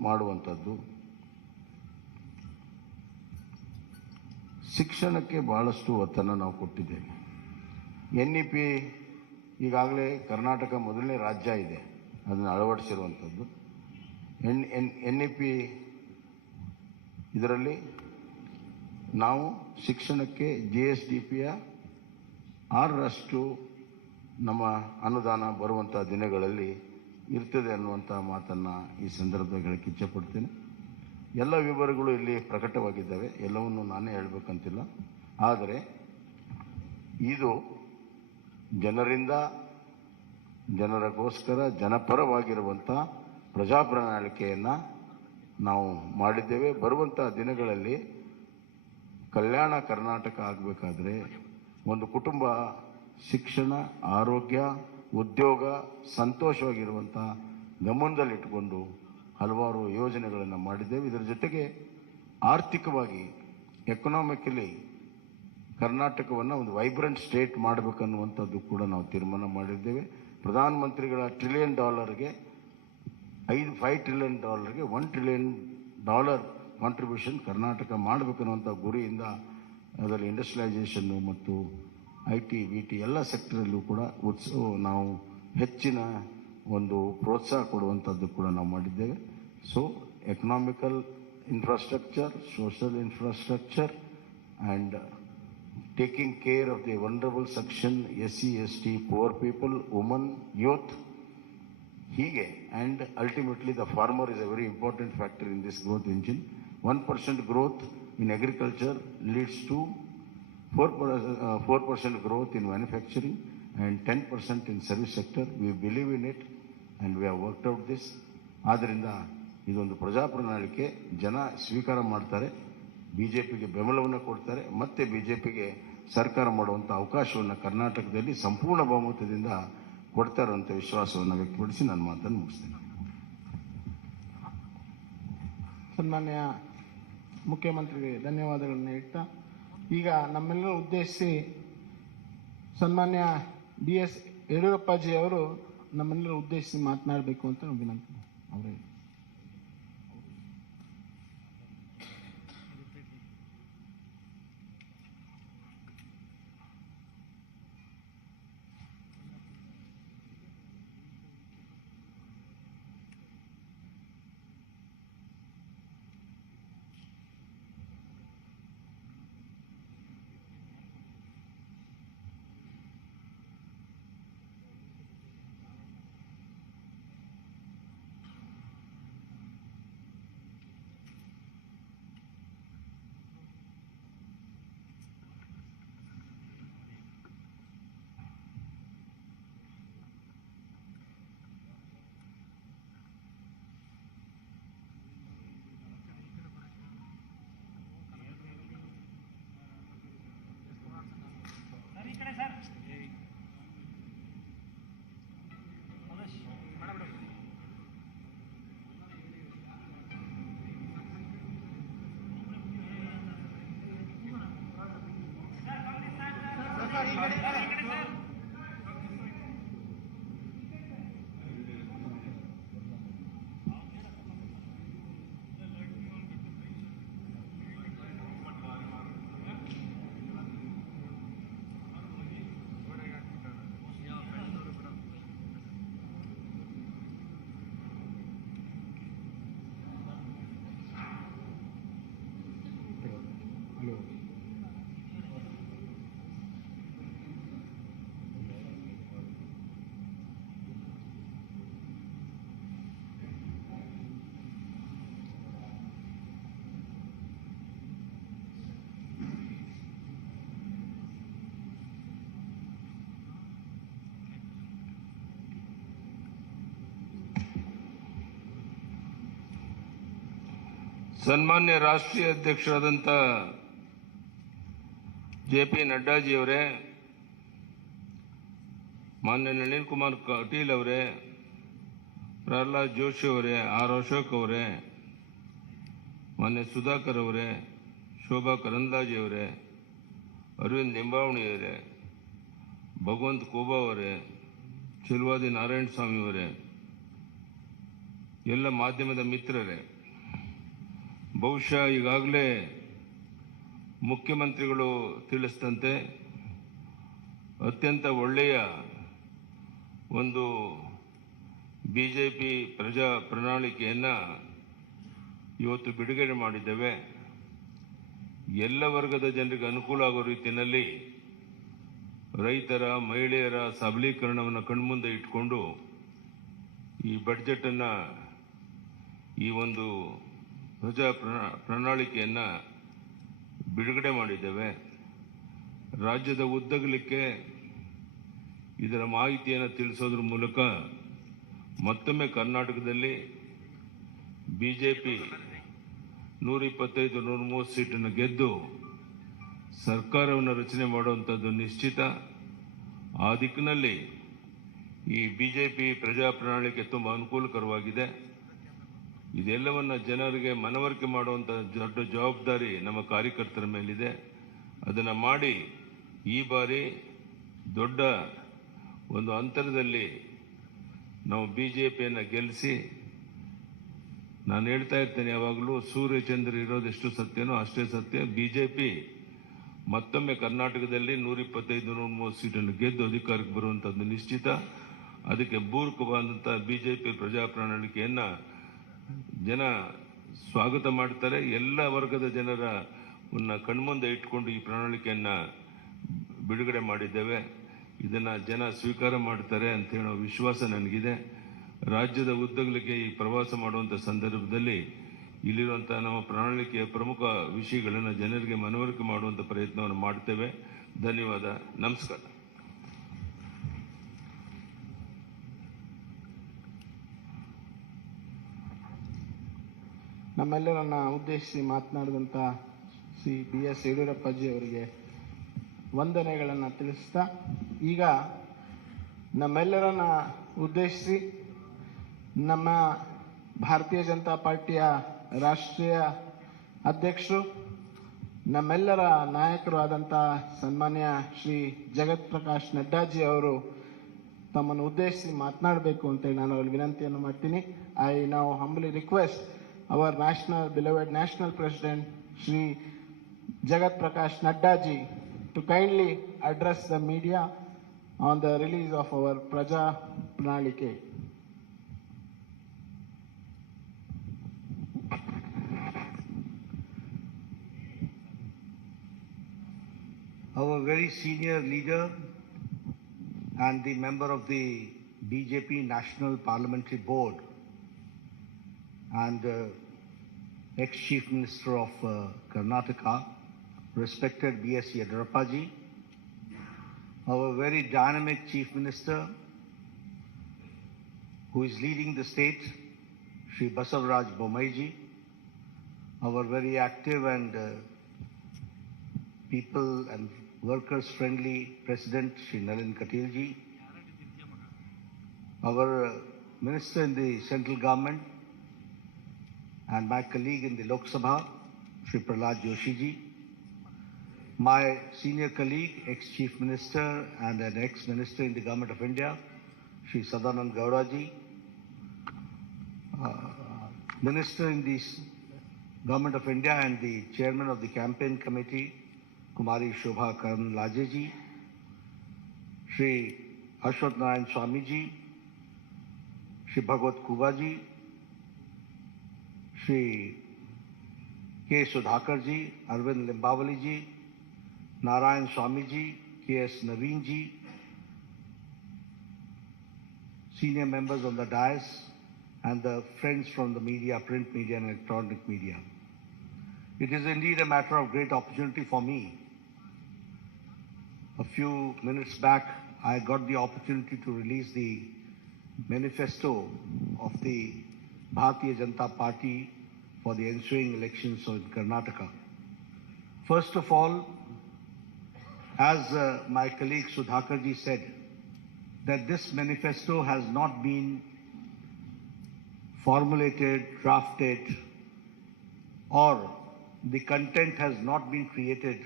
ಮಾಡುವಂಥದ್ದು. ಶಿಕ್ಷಣಕ್ಕೆ ಬಹಳಷ್ಟು ಒತ್ತನ್ನು ನಾವು ಕೊಟ್ಟಿದ್ದೇವೆ. NEP ಈಗಾಗಲೇ ಕರ್ನಾಟಕ ಮೊದಲನೇ ರಾಜ್ಯ ಇದೆ ಅದನ್ನು ಅಳವಡಿಸಿರುವಂಥದ್ದು. NEP ಇದರಲ್ಲಿ ನಾವು ಶಿಕ್ಷಣಕ್ಕೆ GSDPಯ 6% ನಮ್ಮ ಅನುದಾನ ಬರುವಂಥ ದಿನಗಳಲ್ಲಿ ಇರ್ತದೆ ಅನ್ನುವಂಥ ಮಾತನ್ನು ಈ ಸಂದರ್ಭದಲ್ಲಿ ಹೇಳಕ್ಕೆ ಇಚ್ಛೆಪಡ್ತೇನೆ. ಎಲ್ಲ ವಿವರಗಳು ಇಲ್ಲಿ ಪ್ರಕಟವಾಗಿದ್ದಾವೆ, ಎಲ್ಲವನ್ನು ನಾನೇ ಹೇಳಬೇಕಂತಿಲ್ಲ. ಆದರೆ ಇದು ಜನರಿಂದ ಜನರಿಗೋಸ್ಕರ ಜನಪರವಾಗಿರುವಂಥ ಪ್ರಜಾಪ್ರಣಾಳಿಕೆಯನ್ನು ನಾವು ಮಾಡಿದ್ದೇವೆ. ಬರುವಂಥ ದಿನಗಳಲ್ಲಿ ಕಲ್ಯಾಣ ಕರ್ನಾಟಕ ಆಗಬೇಕಾದ್ರೆ ಒಂದು ಕುಟುಂಬ ಶಿಕ್ಷಣ, ಆರೋಗ್ಯ, ಉದ್ಯೋಗ, ಸಂತೋಷವಾಗಿರುವಂಥ ಗಮನದಲ್ಲಿಟ್ಟುಕೊಂಡು ಹಲವಾರು ಯೋಜನೆಗಳನ್ನು ಮಾಡಿದ್ದೇವೆ. ಇದರ ಜೊತೆಗೆ ಆರ್ಥಿಕವಾಗಿ ಎಕನಾಮಿಕಲಿ ಕರ್ನಾಟಕವನ್ನು ಒಂದು ವೈಬ್ರೆಂಟ್ ಸ್ಟೇಟ್ ಮಾಡಬೇಕನ್ನುವಂಥದ್ದು ಕೂಡ ನಾವು ತೀರ್ಮಾನ ಮಾಡಿದ್ದೇವೆ. ಪ್ರಧಾನಮಂತ್ರಿಗಳ $1 ಟ್ರಿಲಿಯನ್ಗೆ $5 ಟ್ರಿಲಿಯನ್ $1 ಟ್ರಿಲಿಯನ್ ಕಾಂಟ್ರಿಬ್ಯೂಷನ್ ಕರ್ನಾಟಕ ಮಾಡಬೇಕನ್ನುವಂಥ ಗುರಿಯಿಂದ ಅದರಲ್ಲಿ ಇಂಡಸ್ಟ್ರಿಯಲೈಸೇಷನ್ನು ಮತ್ತು IT, BT ಎಲ್ಲ ಸೆಕ್ಟರಲ್ಲೂ ಕೂಡ ನಾವು ಹೆಚ್ಚಿನ ಒಂದು ಪ್ರೋತ್ಸಾಹ ಕೊಡುವಂಥದ್ದು ಕೂಡ ನಾವು ಮಾಡಿದ್ದೇವೆ. So economical infrastructure, social infrastructure and taking care of the vulnerable section, SC, ST, poor people, women, youth, hige, and ultimately the farmer is a very important factor in this growth engine. 1% growth in agriculture leads to 4% growth in manufacturing and 10% in service sector. We believe in it and we have worked out this. ಆದ್ದರಿಂದ ಇದೊಂದು ಪ್ರಜಾಪ್ರಣಾಳಿಕೆ ಜನ ಸ್ವೀಕಾರ ಮಾಡ್ತಾರೆ, BJPಗೆ ಬೆಂಬಲವನ್ನು ಕೊಡ್ತಾರೆ, ಮತ್ತೆ BJPಗೆ ಸರ್ಕಾರ ಮಾಡುವಂಥ ಅವಕಾಶವನ್ನು ಕರ್ನಾಟಕದಲ್ಲಿ ಸಂಪೂರ್ಣ ಬಹುಮತದಿಂದ ಕೊಡ್ತಾರೆ ಅಂತ ವಿಶ್ವಾಸವನ್ನು ವ್ಯಕ್ತಪಡಿಸಿ ನನ್ನ ಮಾತನ್ನು ಮುಗಿಸ್ತೇನೆ. ಸನ್ಮಾನ್ಯ ಮುಖ್ಯಮಂತ್ರಿಗೆ ಧನ್ಯವಾದಗಳನ್ನು ಹೇಳ್ತಾ, ಈಗ ನಮ್ಮೆಲ್ಲರೂ ಉದ್ದೇಶಿಸಿ ಸನ್ಮಾನ್ಯ DS ಯಡಿಯೂರಪ್ಪಾಜಿ ಅವರು ನಮ್ಮೆಲ್ಲರೂ ಉದ್ದೇಶಿಸಿ ಮಾತನಾಡಬೇಕು ಅಂತ ವಿನಂತಿ. ಅವರೇ ಸನ್ಮಾನ್ಯ ರಾಷ್ಟ್ರೀಯ ಅಧ್ಯಕ್ಷರಾದಂಥ JP ನಡ್ಡಾಜಿಯವರೇ, ಮಾನ್ಯ ನಳಿನ್ ಕುಮಾರ್ ಕಟೀಲ್ ಅವರೇ, ಪ್ರಹ್ಲಾದ್ ಜೋಶಿ ಅವರೇ, R ಅಶೋಕ್ ಅವರೇ, ಮಾನ್ಯ ಸುಧಾಕರ್ ಅವರೇ, ಶೋಭಾ ಕರಂದ್ಲಾಜೆ ಅವರೇ, ಅರವಿಂದ್ ನಿಂಬಾವಣಿ ಅವರೇ, ಭಗವಂತ್ ಕೋಬಾ ಅವರೇ, ಚಿಲ್ವಾದಿ ನಾರಾಯಣ ಸ್ವಾಮಿ ಅವರೇ, ಎಲ್ಲ ಮಾಧ್ಯಮದ ಮಿತ್ರರೇ, ಬಹುಶಃ ಈಗಾಗಲೇ ಮುಖ್ಯಮಂತ್ರಿಗಳು ತಿಳಿಸಿದಂತೆ ಅತ್ಯಂತ ಒಳ್ಳೆಯ ಒಂದು ಬಿಜೆಪಿ ಪ್ರಜಾ ಪ್ರಣಾಳಿಕೆಯನ್ನು ಇವತ್ತು ಬಿಡುಗಡೆ ಮಾಡಿದ್ದೇವೆ. ಎಲ್ಲ ವರ್ಗದ ಜನರಿಗೆ ಅನುಕೂಲ ಆಗೋ ರೀತಿಯಲ್ಲಿ ರೈತರ, ಮಹಿಳೆಯರ ಸಬಲೀಕರಣವನ್ನು ಕಣ್ಮುಂದೆ ಇಟ್ಕೊಂಡು ಈ ಬಡ್ಜೆಟನ್ನು, ಈ ಒಂದು ಪ್ರಜಾ ಪ್ರಣಾಳಿಕೆಯನ್ನು ಬಿಡುಗಡೆ ಮಾಡಿದ್ದೇವೆ. ರಾಜ್ಯದ ಉದ್ದಗಲಕ್ಕೆ ಇದರ ಮಾಹಿತಿಯನ್ನು ತಿಳಿಸೋದ್ರ ಮೂಲಕ ಮತ್ತೊಮ್ಮೆ ಕರ್ನಾಟಕದಲ್ಲಿ ಬಿಜೆಪಿ 125-130 ಸೀಟನ್ನು ಗೆದ್ದು ಸರ್ಕಾರವನ್ನು ರಚನೆ ಮಾಡುವಂಥದ್ದು ನಿಶ್ಚಿತ. ಆ ದಿಕ್ಕಿನಲ್ಲಿ ಈ ಬಿಜೆಪಿ ಪ್ರಜಾ ಪ್ರಣಾಳಿಕೆ ತುಂಬ ಅನುಕೂಲಕರವಾಗಿದೆ. ಇದೆಲ್ಲವನ್ನು ಜನರಿಗೆ ಮನವರಿಕೆ ಮಾಡುವಂಥ ದೊಡ್ಡ ಜವಾಬ್ದಾರಿ ನಮ್ಮ ಕಾರ್ಯಕರ್ತರ ಮೇಲಿದೆ. ಅದನ್ನು ಮಾಡಿ ಈ ಬಾರಿ ದೊಡ್ಡ ಒಂದು ಅಂತರದಲ್ಲಿ ನಾವು ಬಿಜೆಪಿಯನ್ನು ಗೆಲ್ಲಿಸಿ, ನಾನು ಹೇಳ್ತಾ ಇರ್ತೇನೆ ಯಾವಾಗಲೂ, ಸೂರ್ಯಚಂದ್ರ ಇರೋದೆಷ್ಟು ಸತ್ಯನೋ ಅಷ್ಟೇ ಸತ್ಯ. ಬಿಜೆಪಿ ಮತ್ತೊಮ್ಮೆ ಕರ್ನಾಟಕದಲ್ಲಿ 125-130 ಸೀಟನ್ನು ಗೆದ್ದು ಅಧಿಕಾರಕ್ಕೆ ಬರುವಂಥದ್ದು ನಿಶ್ಚಿತ. ಅದಕ್ಕೆ ಪೂರಕವಾದಂಥ ಬಿಜೆಪಿ ಪ್ರಜಾ ಪ್ರಣಾಳಿಕೆಯನ್ನು ಜನ ಸ್ವಾಗತ ಮಾಡ್ತಾರೆ. ಎಲ್ಲ ವರ್ಗದ ಜನರ ಕಣ್ಮುಂದೆ ಇಟ್ಕೊಂಡು ಈ ಪ್ರಣಾಳಿಕೆಯನ್ನು ಬಿಡುಗಡೆ ಮಾಡಿದ್ದೇವೆ. ಇದನ್ನು ಜನ ಸ್ವೀಕಾರ ಮಾಡ್ತಾರೆ ಅಂತ ಹೇಳೋ ವಿಶ್ವಾಸ ನನಗಿದೆ. ರಾಜ್ಯದ ಉದ್ದಗಲಕ್ಕೆ ಈ ಪ್ರವಾಸ ಮಾಡುವಂಥ ಸಂದರ್ಭದಲ್ಲಿ ಇಲ್ಲಿರುವಂಥ ನಮ್ಮ ಪ್ರಣಾಳಿಕೆಯ ಪ್ರಮುಖ ವಿಷಯಗಳನ್ನು ಜನರಿಗೆ ಮನವರಿಕೆ ಮಾಡುವಂಥ ಪ್ರಯತ್ನವನ್ನು ಮಾಡ್ತೇವೆ. ಧನ್ಯವಾದ. ನಮಸ್ಕಾರ. ನಮ್ಮೆಲ್ಲರನ್ನ ಉದ್ದೇಶಿಸಿ ಮಾತನಾಡಿದಂಥ ಶ್ರೀ BS ಯಡಿಯೂರಪ್ಪಾಜಿ ಅವರಿಗೆ ವಂದನೆಗಳನ್ನು ತಿಳಿಸ್ತಾ, ಈಗ ನಮ್ಮೆಲ್ಲರನ್ನ ಉದ್ದೇಶಿಸಿ ನಮ್ಮ ಭಾರತೀಯ ಜನತಾ ಪಾರ್ಟಿಯ ರಾಷ್ಟ್ರೀಯ ಅಧ್ಯಕ್ಷರು, ನಮ್ಮೆಲ್ಲರ ನಾಯಕರು ಆದಂಥ ಸನ್ಮಾನ್ಯ ಶ್ರೀ ಜಗತ್ ಪ್ರಕಾಶ್ ನಡ್ಡಾಜಿ ಅವರು ತಮ್ಮನ್ನು ಉದ್ದೇಶಿಸಿ ಮಾತನಾಡಬೇಕು ಅಂತೇಳಿ ನಾನು ಅವರಿಗೆ ವಿನಂತಿಯನ್ನು ಮಾಡ್ತೀನಿ. I now ಹಂಬಲಿ request our beloved national president Shri Jagat Prakash Nadda ji to kindly address the media on the release of our Praja Pranalike. Our very senior leader and the member of the BJP National Parliamentary Board and ex-Chief Minister of Karnataka, respected B.S. Yediyurappa, our very dynamic Chief Minister who is leading the state, Shri Basavaraj Bomaiji, our very active and people and workers friendly President Shri Nalin Katilji, our Minister in the central government, and my colleague in the Lok Sabha, Shri Prahlad Joshi ji, my senior colleague, ex-Chief Minister and an ex-Minister in the Government of India, Shri Sadanand Gowda ji, Minister in the Government of India and the Chairman of the Campaign Committee, Kumari Shobha Karanlaje ji, Shri Ashwat Narayan Swami ji, Shri Bhagwat Kuba ji, Shri K. Sudhakar ji, Arvind Limbavali ji, Narayan Swami ji, K.S. Naveen ji, senior members on the dais, and the friends from the media, print media and electronic media. It is indeed a matter of great opportunity for me. A few minutes back, I got the opportunity to release the manifesto of the Bharatiya Janata Party for the ensuing elections in Karnataka. First of all, as my colleague Sudhakar ji said, that this manifesto has not been formulated, drafted, or the content has not been created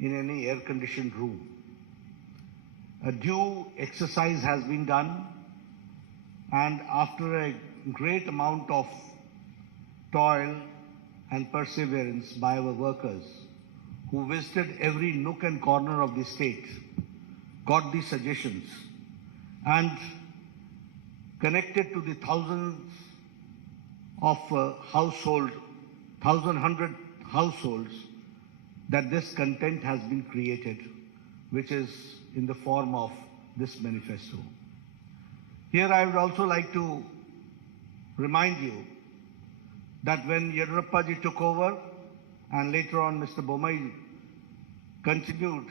in any air-conditioned room. A due exercise has been done, and after a great amount of toil and perseverance by our workers who visited every nook and corner of the state, got the suggestions, and connected to the thousands of households that this content has been created, which is in the form of this manifesto. Here I would also like to remind you that when Yediyurappa ji took over and later on Mr. Bommai continued,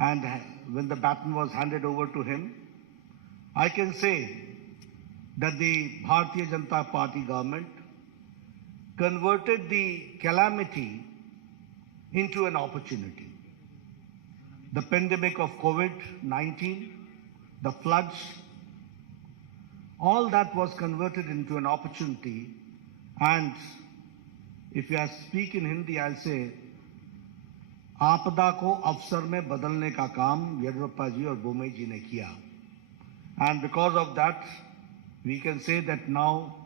and when the baton was handed over to him, I can say that the Bharatiya Janata Party government converted the calamity into an opportunity. The pandemic of COVID-19, the floods, all that was converted into an opportunity. And if I speak in Hindi, I'll say, आपदा को अवसर में बदलने का काम येदियुरप्पा जी और बोम्मई जी ने किया. And because of that, we can say that now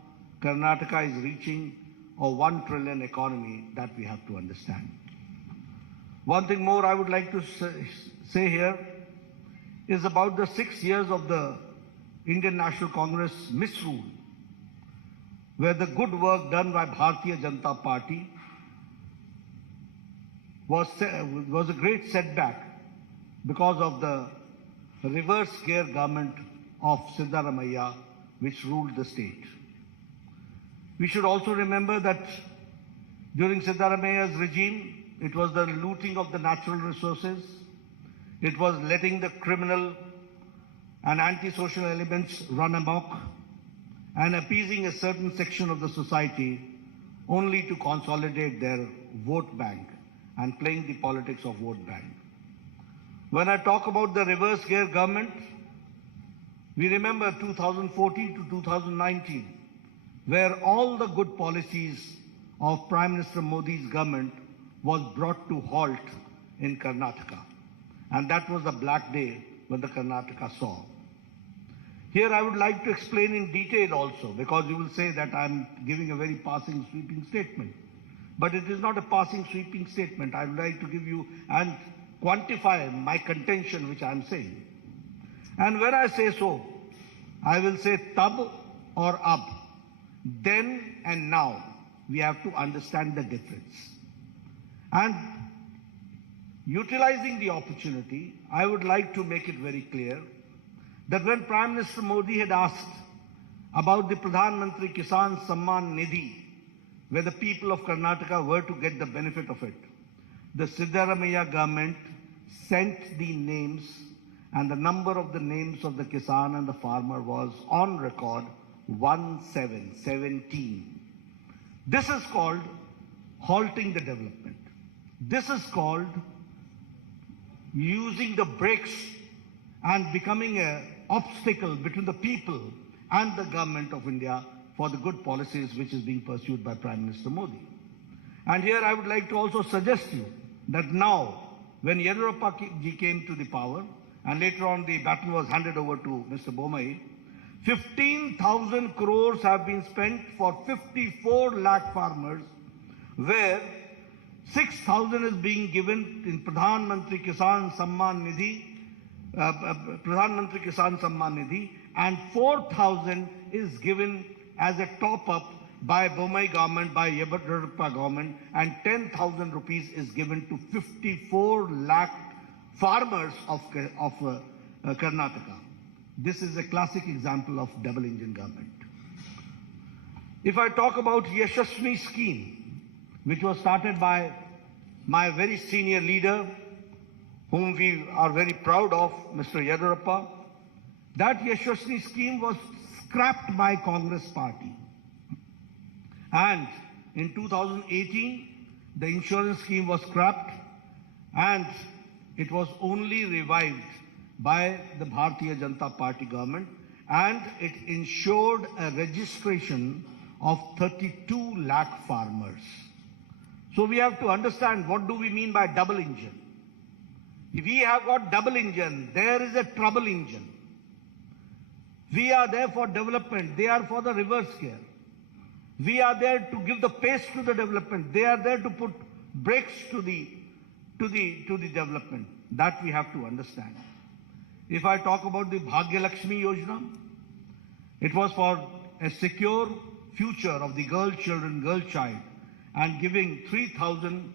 Karnataka is reaching a 1 trillion economy that we have to understand. One thing more I would like to say here is about the 6 years of the Indian National Congress misrule, where the good work done by Bharatiya Janata Party was a great setback because of the reverse gear government of Siddaramaiah, which ruled the state. We should also remember that during Siddaramaiah's regime, it was the looting of the natural resources, it was letting the criminal and antisocial elements run amok, and appeasing a certain section of the society only to consolidate their vote bank and playing the politics of vote bank. When I talk about the reverse gear government, we remember 2014 to 2019, where all the good policies of Prime Minister Modi's government was brought to halt in Karnataka. And that was the black day when the Karnataka saw. Here I would like to explain in detail also, because you will say that I'm giving a very passing, sweeping statement. But it is not a passing, sweeping statement. I would like to give you and quantify my contention which I am saying. And when I say so, I will say tab or ab. Then and now, we have to understand the difference. And utilizing the opportunity, I would like to make it very clear that when Prime Minister Modi had asked about the Pradhan Mantri Kisan Samman Nidhi, where the people of Karnataka were to get the benefit of it, the Siddaramaiah government sent the names, and the number of the names of the Kisan and the farmer was on record 17. This is called halting the development. This is called using the brakes and becoming an obstacle between the people and the government of India for the good policies which is being pursued by Prime Minister Modi. And here I would like to also suggest you that now, when Yediyurappa ji came to the power, and later on the baton was handed over to Mr. Bommai, 15,000 crores have been spent for 54 lakh farmers, where 6,000 is being given in Pradhan Mantri Kisan Samman Nidhi, and 4,000 is given as a top-up by Bommai government, by Yediyurappa government, and 10,000 rupees is given to 54 lakh farmers of Karnataka. This is a classic example of double engine government. If I talk about Yashasvi scheme, which was started by my very senior leader, whom we are very proud of, Mr. Yediyurappa, that Yashasvi scheme was scrapped by Congress party. And in 2018, the insurance scheme was scrapped, and it was only revived by the Bharatiya Janata Party government, and it ensured a registration of 32 lakh farmers. So we have to understand, what do we mean by double engine? If we have got double engine, there is a trouble engine. We are there for development, they are for the reverse gear. We are there to give the pace to the development, they are there to put brakes to the to the development. That we have to understand. If I talk about the Bhagya Lakshmi Yojana, it was for a secure future of the girl child, and giving 3,000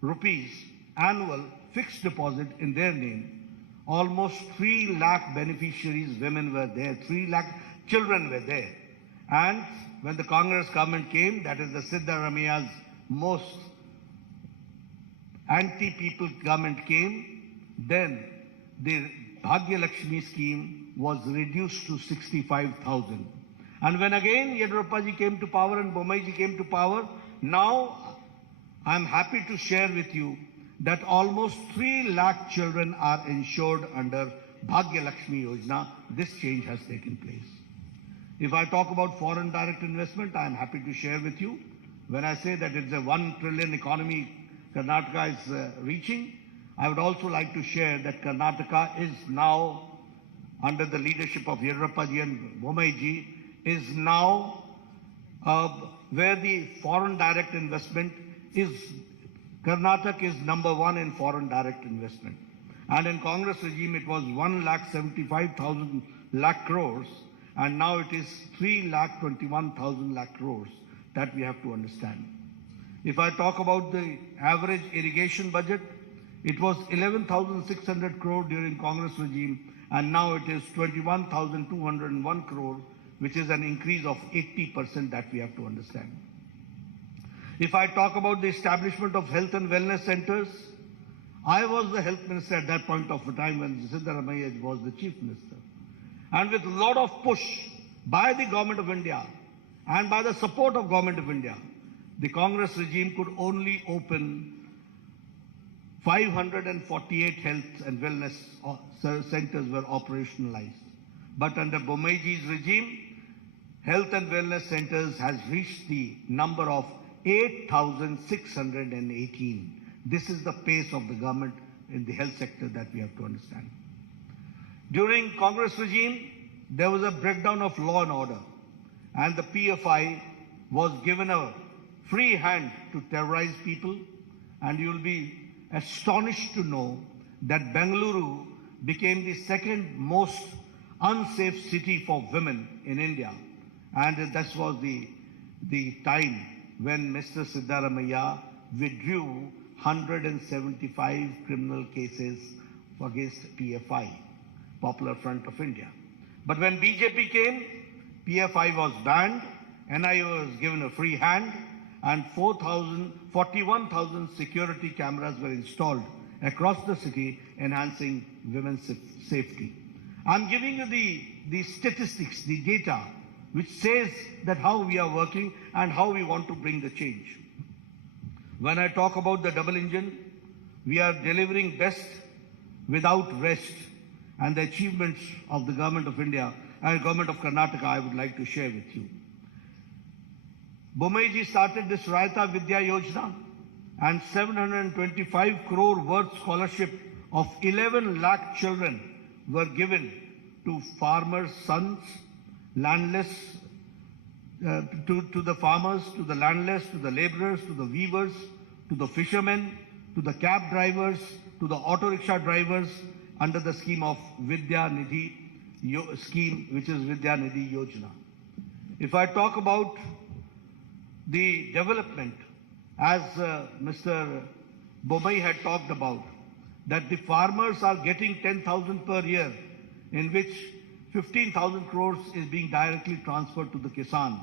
rupees annual fixed deposit in their name. Almost 3 lakh beneficiaries, women were there, 3 lakh children were there. And when the Congress government came, that is the Siddaramaia's most anti-people government came, then the Bhagya Lakshmi scheme was reduced to 65,000. And when again Yediyurappa ji came to power and Bommai ji came to power, now I am happy to share with you that almost 3 lakh children are insured under Bhagya Lakshmi Yojana. This change has taken place. If I talk about foreign direct investment, I am happy to share with you. When I say that it's a 1 trillion economy Karnataka is reaching, I would also like to share that Karnataka is now, under the leadership of Yediyurappa ji and Bommai ji, is now where the foreign direct investment is, Karnataka is number 1 in foreign direct investment. And in Congress regime, it was 1,75,000 lakh crores, and now it is 3,21,000 lakh crores. That we have to understand. If I talk about the average irrigation budget, it was 11,600 crore during Congress regime, and now it is 21,201 crore, which is an increase of 80% that we have to understand. If I talk about the establishment of health and wellness centers, I was the health minister at that point of time when Siddaramaiah was the chief minister. And with a lot of push by the government of India and by the support of government of India, the Congress regime could only open 548 health and wellness centers were operationalized. But under Bommai ji's regime, health and wellness centers has reached the number of 8,618. This is the pace of the government in the health sector that we have to understand. During Congress regime, there was a breakdown of law and order, and the PFI was given a free hand to terrorize people, and you will be astonished to know that Bengaluru became the second most unsafe city for women in India. And that was the time when Mr. Siddaramaiah withdrew 175 criminal cases against PFI, Popular Front of India. But when BJP came, PFI was banned, NIA was given a free hand, and 41,000 security cameras were installed across the city, enhancing women's safety. I'm giving you the statistics, the data, which says that how we are working and how we want to bring the change. When I talk about the double engine, we are delivering best without rest, and the achievements of the government of India and government of Karnataka I would like to share with you. Bommai ji started this Rayata Vidya Yojana, and 725 crore worth scholarship of 11 lakh children were given to farmers' sons, landless, to the farmers, to the landless, to the laborers, to the weavers, to the fishermen, to the cab drivers, to the auto rickshaw drivers, under the scheme of Vidya Nidhi scheme, which is Vidya Nidhi Yojana. If I talk about the development, as Mr. Bommai had talked about, that the farmers are getting 10,000 per year, in which 15,000 crores is being directly transferred to the Kisan,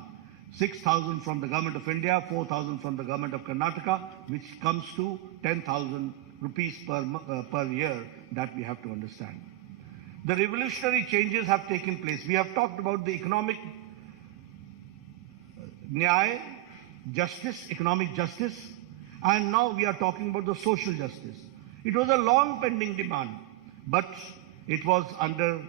6,000 from the government of India, 4,000 from the government of Karnataka, which comes to 10,000 rupees per year, that we have to understand. The revolutionary changes have taken place. We have talked about the economic nyaya, justice, economic justice, and now we are talking about the social justice. It was a long pending demand, but it was under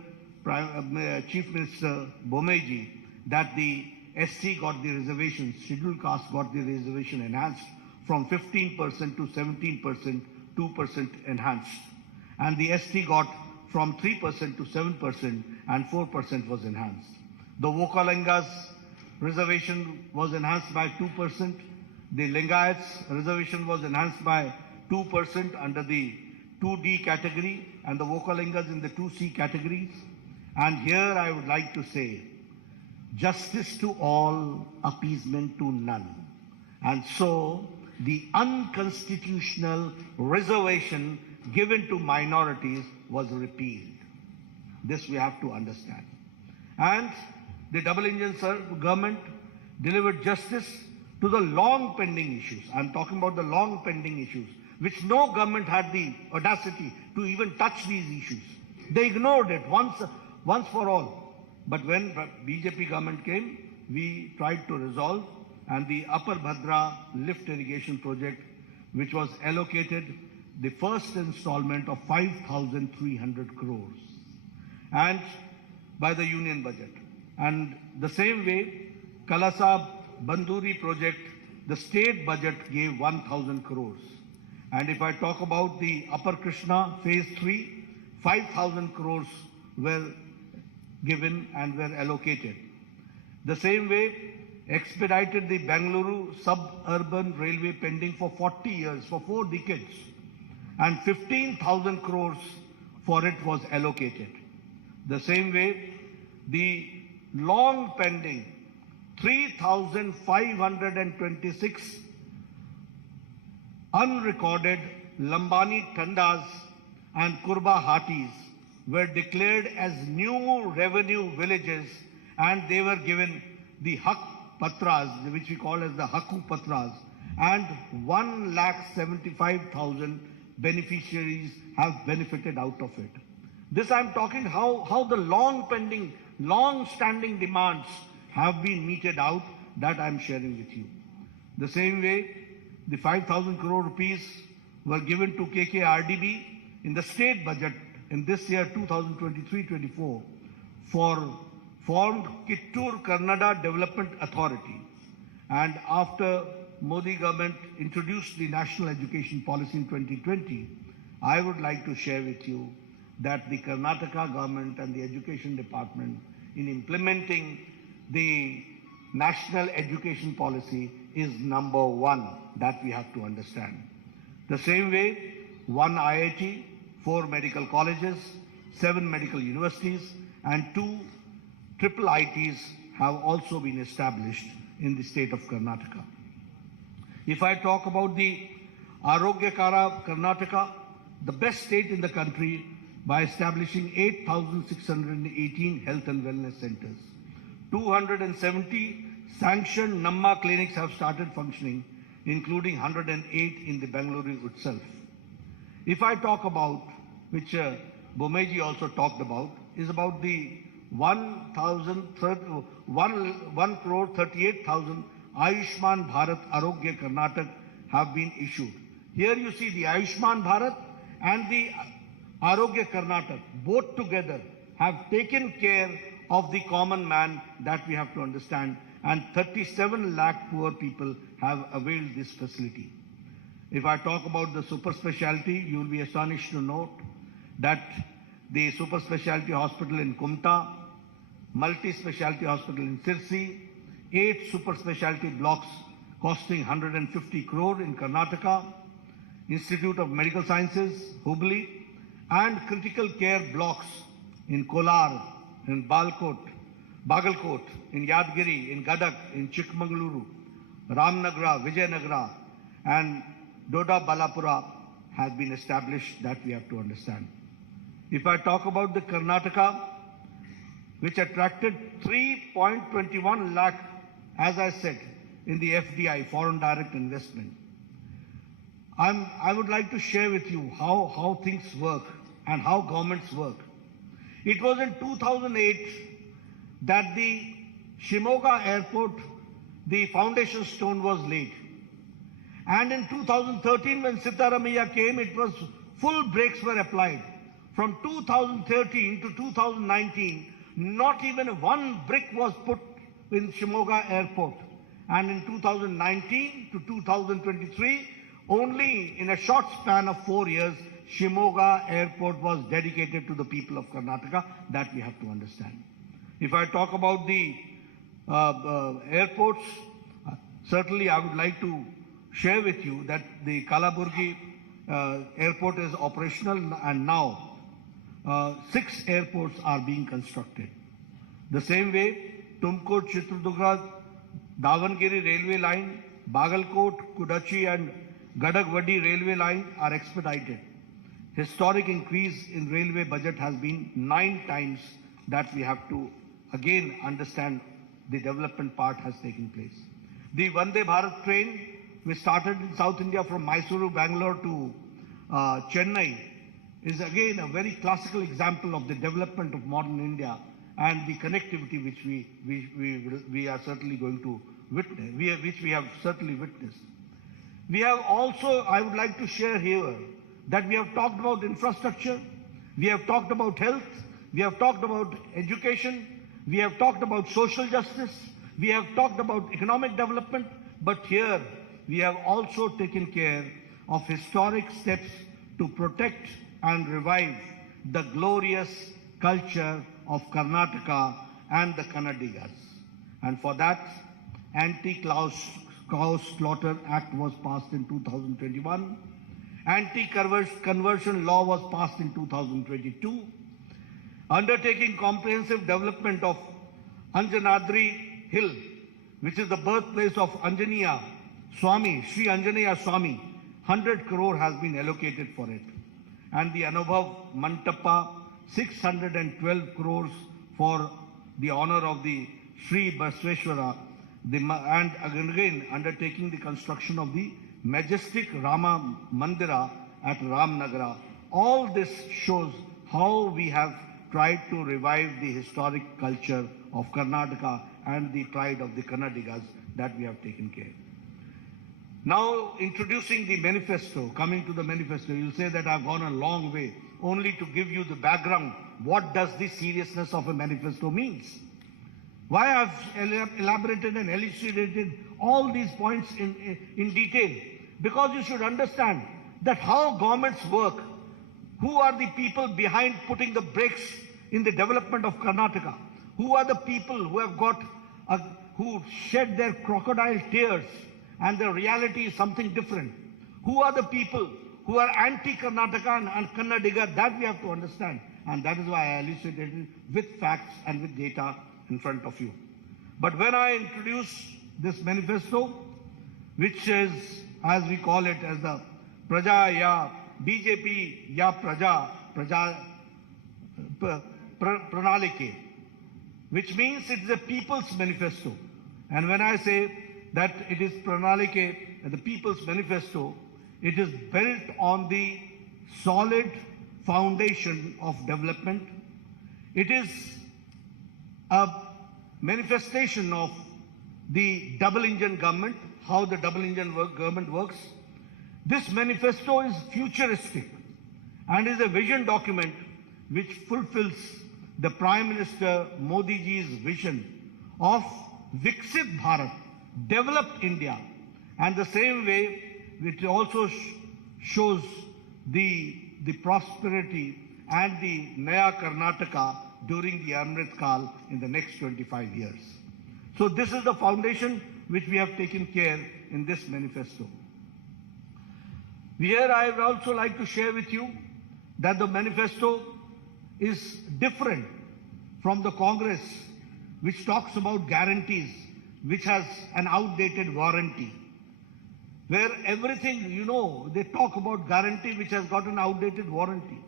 Chief Minister Bommai ji that the SC got the reservations, scheduled caste got the reservation enhanced from 15% to 17%, 2% enhanced. And the ST got from 3% to 7% and 4% was enhanced. The Vokalingas reservation was enhanced by 2%. The Lingayats reservation was enhanced by 2% under the 2D category and the Vokalingas in the 2C categories. And here I would like to say, justice to all, appeasement to none. And so the unconstitutional reservation given to minorities was repealed. This we have to understand. And the double engine government delivered justice to the long pending issues. I'm talking about the long pending issues, which no government had the audacity to even touch these issues. They ignored it once for all. But when BJP government came, we tried to resolve, and the Upper Bhadra lift irrigation project, which was allocated the first installment of 5,300 crores and by the union budget. And the same way, Kalasa Banduri project, the state budget gave 1,000 crores. And if I talk about the Upper Krishna phase 3, 5,000 crores were given and were allocated. The same way, expedited the Bengaluru suburban railway pending for 40 years, for 4 decades, and 15,000 crores for it was allocated. The same way, the long pending 3,526 unrecorded Lambani Tandas and Kurba Hatis were declared as new revenue villages, and they were given the Hak Patras, which we call as the Haku Patras, and 1,75,000 beneficiaries have benefited out of it. This I'm talking how the long pending, long standing demands have been meted out, that I'm sharing with you. The same way, the 5,000 crore rupees were given to KKRDB in the state budget in this year 2023-24 for formed Kittur Kannada Development Authority. And after Modi government introduced the national education policy in 2020, I would like to share with you that the Karnataka government and the education department, in implementing the national education policy, is number one. That we have to understand. The same way, 1 IIT, 4 medical colleges, 7 medical universities, and 2 triple ITs have also been established in the state of Karnataka. If I talk about the Arogyakara Karnataka, the best state in the country, by establishing 8,618 health and wellness centers. 270 sanctioned Namma clinics have started functioning, including 108 in the Bengaluru itself. If I talk about, which Bomeji also talked about, is about the 1,38,000 Ayushman Bharat Arogya Karnataka have been issued. Here you see the Ayushman Bharat and the Arogya Karnataka, both together have taken care of the common man, that we have to understand, and 37 lakh poor people have availed this facility. If I talk about the super specialty, you will be astonished to note that the super specialty hospital in Kumta, multi-specialty hospital in Sirsi, 8 super specialty blocks costing 150 crore in Karnataka, Institute of Medical Sciences, Hubli, and critical care blocks in Kolar, in Bagalkot, in Yadgiri, in Gadak, in Chikmagaluru, Ramnagara, Vijayanagara, and Doda Balapura has been established, that we have to understand. If I talk about the Karnataka, which attracted 3.21 lakh, as I said, in the FDI, foreign direct investment. I would like to share with you how things work and how governments work. It was in 2008 that the Shimoga airport, the foundation stone was laid. And in 2013, when Sitaramaiah came, it was full brakes were applied. From 2013 to 2019, not even one brick was put in Shimoga airport. And in 2019 to 2023, only in a short span of 4 years, Shimoga airport was dedicated to the people of Karnataka. That we have to understand. If I talk about the airports, certainly I would like to share with you that the Kalaburgi airport is operational, and now 6 airports are being constructed. The same way, Tumkur, Chitradurga, Davangere railway line, Bagalkot, Kudachi and Gadagwadi railway line are expedited. Historic increase in railway budget has been 9 times that we have to again understand the development part has taken place. The Vande Bharat train, which started in South India from Mysuru, Bangalore to Chennai, is again a very classical example of the development of modern India and the connectivity which we are certainly going to witness, which we have certainly witnessed. We have also, I would like to share here, that we have talked about infrastructure, we have talked about health, we have talked about education, we have talked about social justice, we have talked about economic development, but here we have also taken care of historic steps to protect and revive the glorious culture of Karnataka and the Kannadigas. And for that, Anti-Cow Slaughter Act was passed in 2021. Anti-conversion law was passed in 2022. Undertaking comprehensive development of Anjanadri Hill, which is the birthplace of Anjaneya Swami, Sri Anjaneya Swami, 100 crore has been allocated for it. And the Anubhav Mantapa, 612 crores for the honor of the Sri Basveshwara, and again undertaking the construction of the majestic Rama Mandira at Ramnagara. All this shows how we have tried to revive the historic culture of Karnataka and the pride of the Kannadigas that we have taken care. Now introducing the manifesto, coming to the manifesto, you'll say that I've gone a long way only to give you the background. What does the seriousness of a manifesto means? Why I've elaborated and elucidated all these points in detail? Because you should understand that how governments work, who are the people behind putting the brakes in the development of Karnataka, who are the people who have who shed their crocodile tears and the reality is something different. Who are the people who are anti-Karnataka and Kannadiga, that we have to understand. And that is why I elucidated with facts and with data in front of you. But when I introduce this manifesto, which is, as we call it, as the Praja Ya BJP Ya Praja Pranalike, which means it is a people's manifesto. And when I say that it is Pranalike, the people's manifesto, it is built on the solid foundation of development. It is a manifestation of the double engine government, how the double engine government works. This manifesto is futuristic and is a vision document which fulfills the Prime Minister Modi ji's vision of Viksit Bharat, developed India, and the same way it also shows the prosperity and the Naya Karnataka during the Amrit Kal in the next 25 years. So this is the foundation which we have taken care in this manifesto. Here I would also like to share with you that the manifesto is different from the Congress, which talks about guarantees, which has an outdated warranty. Where everything, they talk about guarantee which has got an outdated warranty.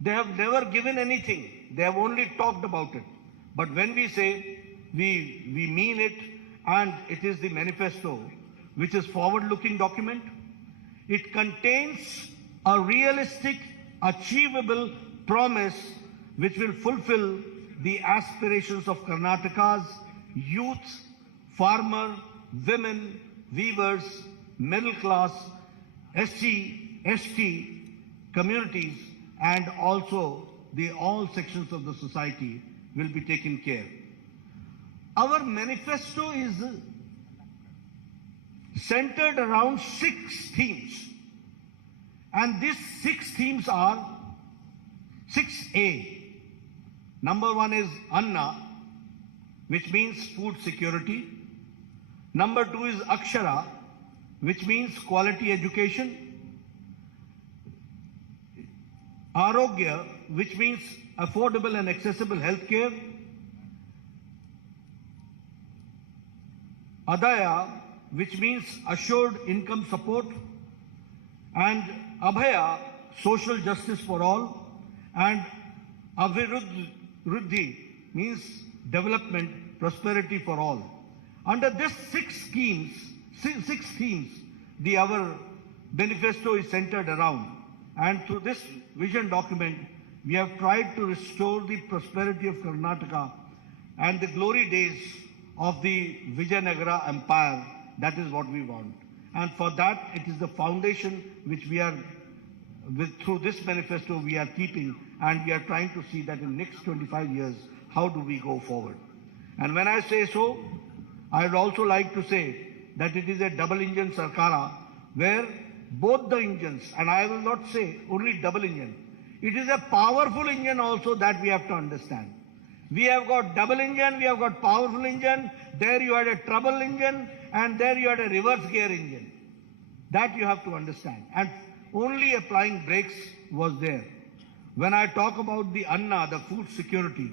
They have never given anything. They have only talked about it. But when we say we mean it, and it is the manifesto, which is forward-looking document, it contains a realistic, achievable promise which will fulfill the aspirations of Karnataka's youth, farmer, women, weavers, middle class, SC, ST communities, and also all sections of the society will be taken care. Our manifesto is centered around 6 themes. And these 6 themes are 6A. Number 1 is Anna, which means food security. Number 2 is Akshara, which means quality education. Arogya, which means affordable and accessible health care. Adaya, which means assured income support. And Abhaya, social justice for all. And Aviruddhi means development, prosperity for all. Under this six themes, our manifesto is centered around. And through this vision document, we have tried to restore the prosperity of Karnataka and the glory days of the Vijayanagara Empire. That is what we want. And for that, it is the foundation which we are, through this manifesto, we are keeping, and we are trying to see that in next 25 years, how do we go forward. And when I say so, I would also like to say that it is a double-engine Sarkara, where both the engines, and I will not say only double engine, it is a powerful engine also that we have to understand. We have got double engine, we have got powerful engine, there you had a trouble engine, and there you had a reverse gear engine. That you have to understand. And only applying brakes was there. When I talk about the Anna, the food security,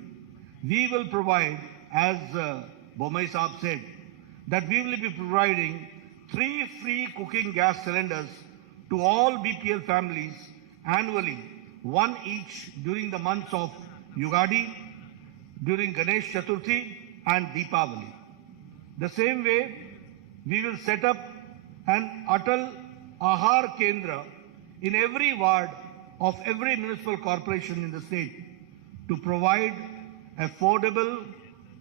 we will provide, as Bomai Saab said, that we will be providing 3 free cooking gas cylinders to all BPL families annually, 1 each during the months of Yugadi, during Ganesh Chaturthi and Deepavali. The same way, we will set up an Atal Ahar Kendra in every ward of every municipal corporation in the state to provide affordable,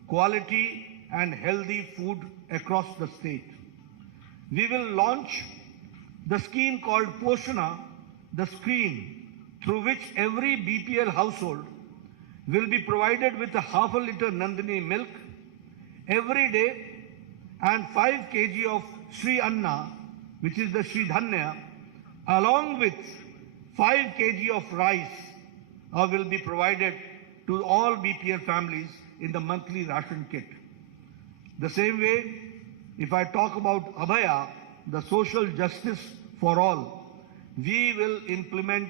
quality and healthy food across the state. We will launch the scheme called Poshana, the scheme through which every BPL household will be provided with a half a liter Nandini milk every day and 5 kg of Sri Anna, which is the Sri Dhanya, along with 5 kg of rice will be provided to all BPL families in the monthly ration kit. The same way, if I talk about Abhaya, the social justice for all, we will implement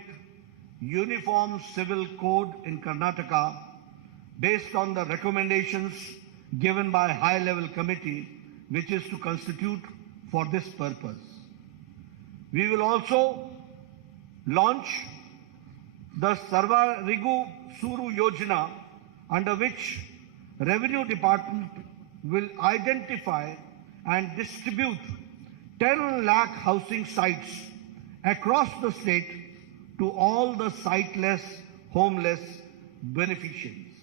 uniform civil code in Karnataka based on the recommendations given by high-level committee, which is to constitute for this purpose. We will also launch the Sarva Rigu Suru Yojana, under which Revenue Department will identify and distribute 10 lakh housing sites across the state to all the siteless, homeless beneficiaries.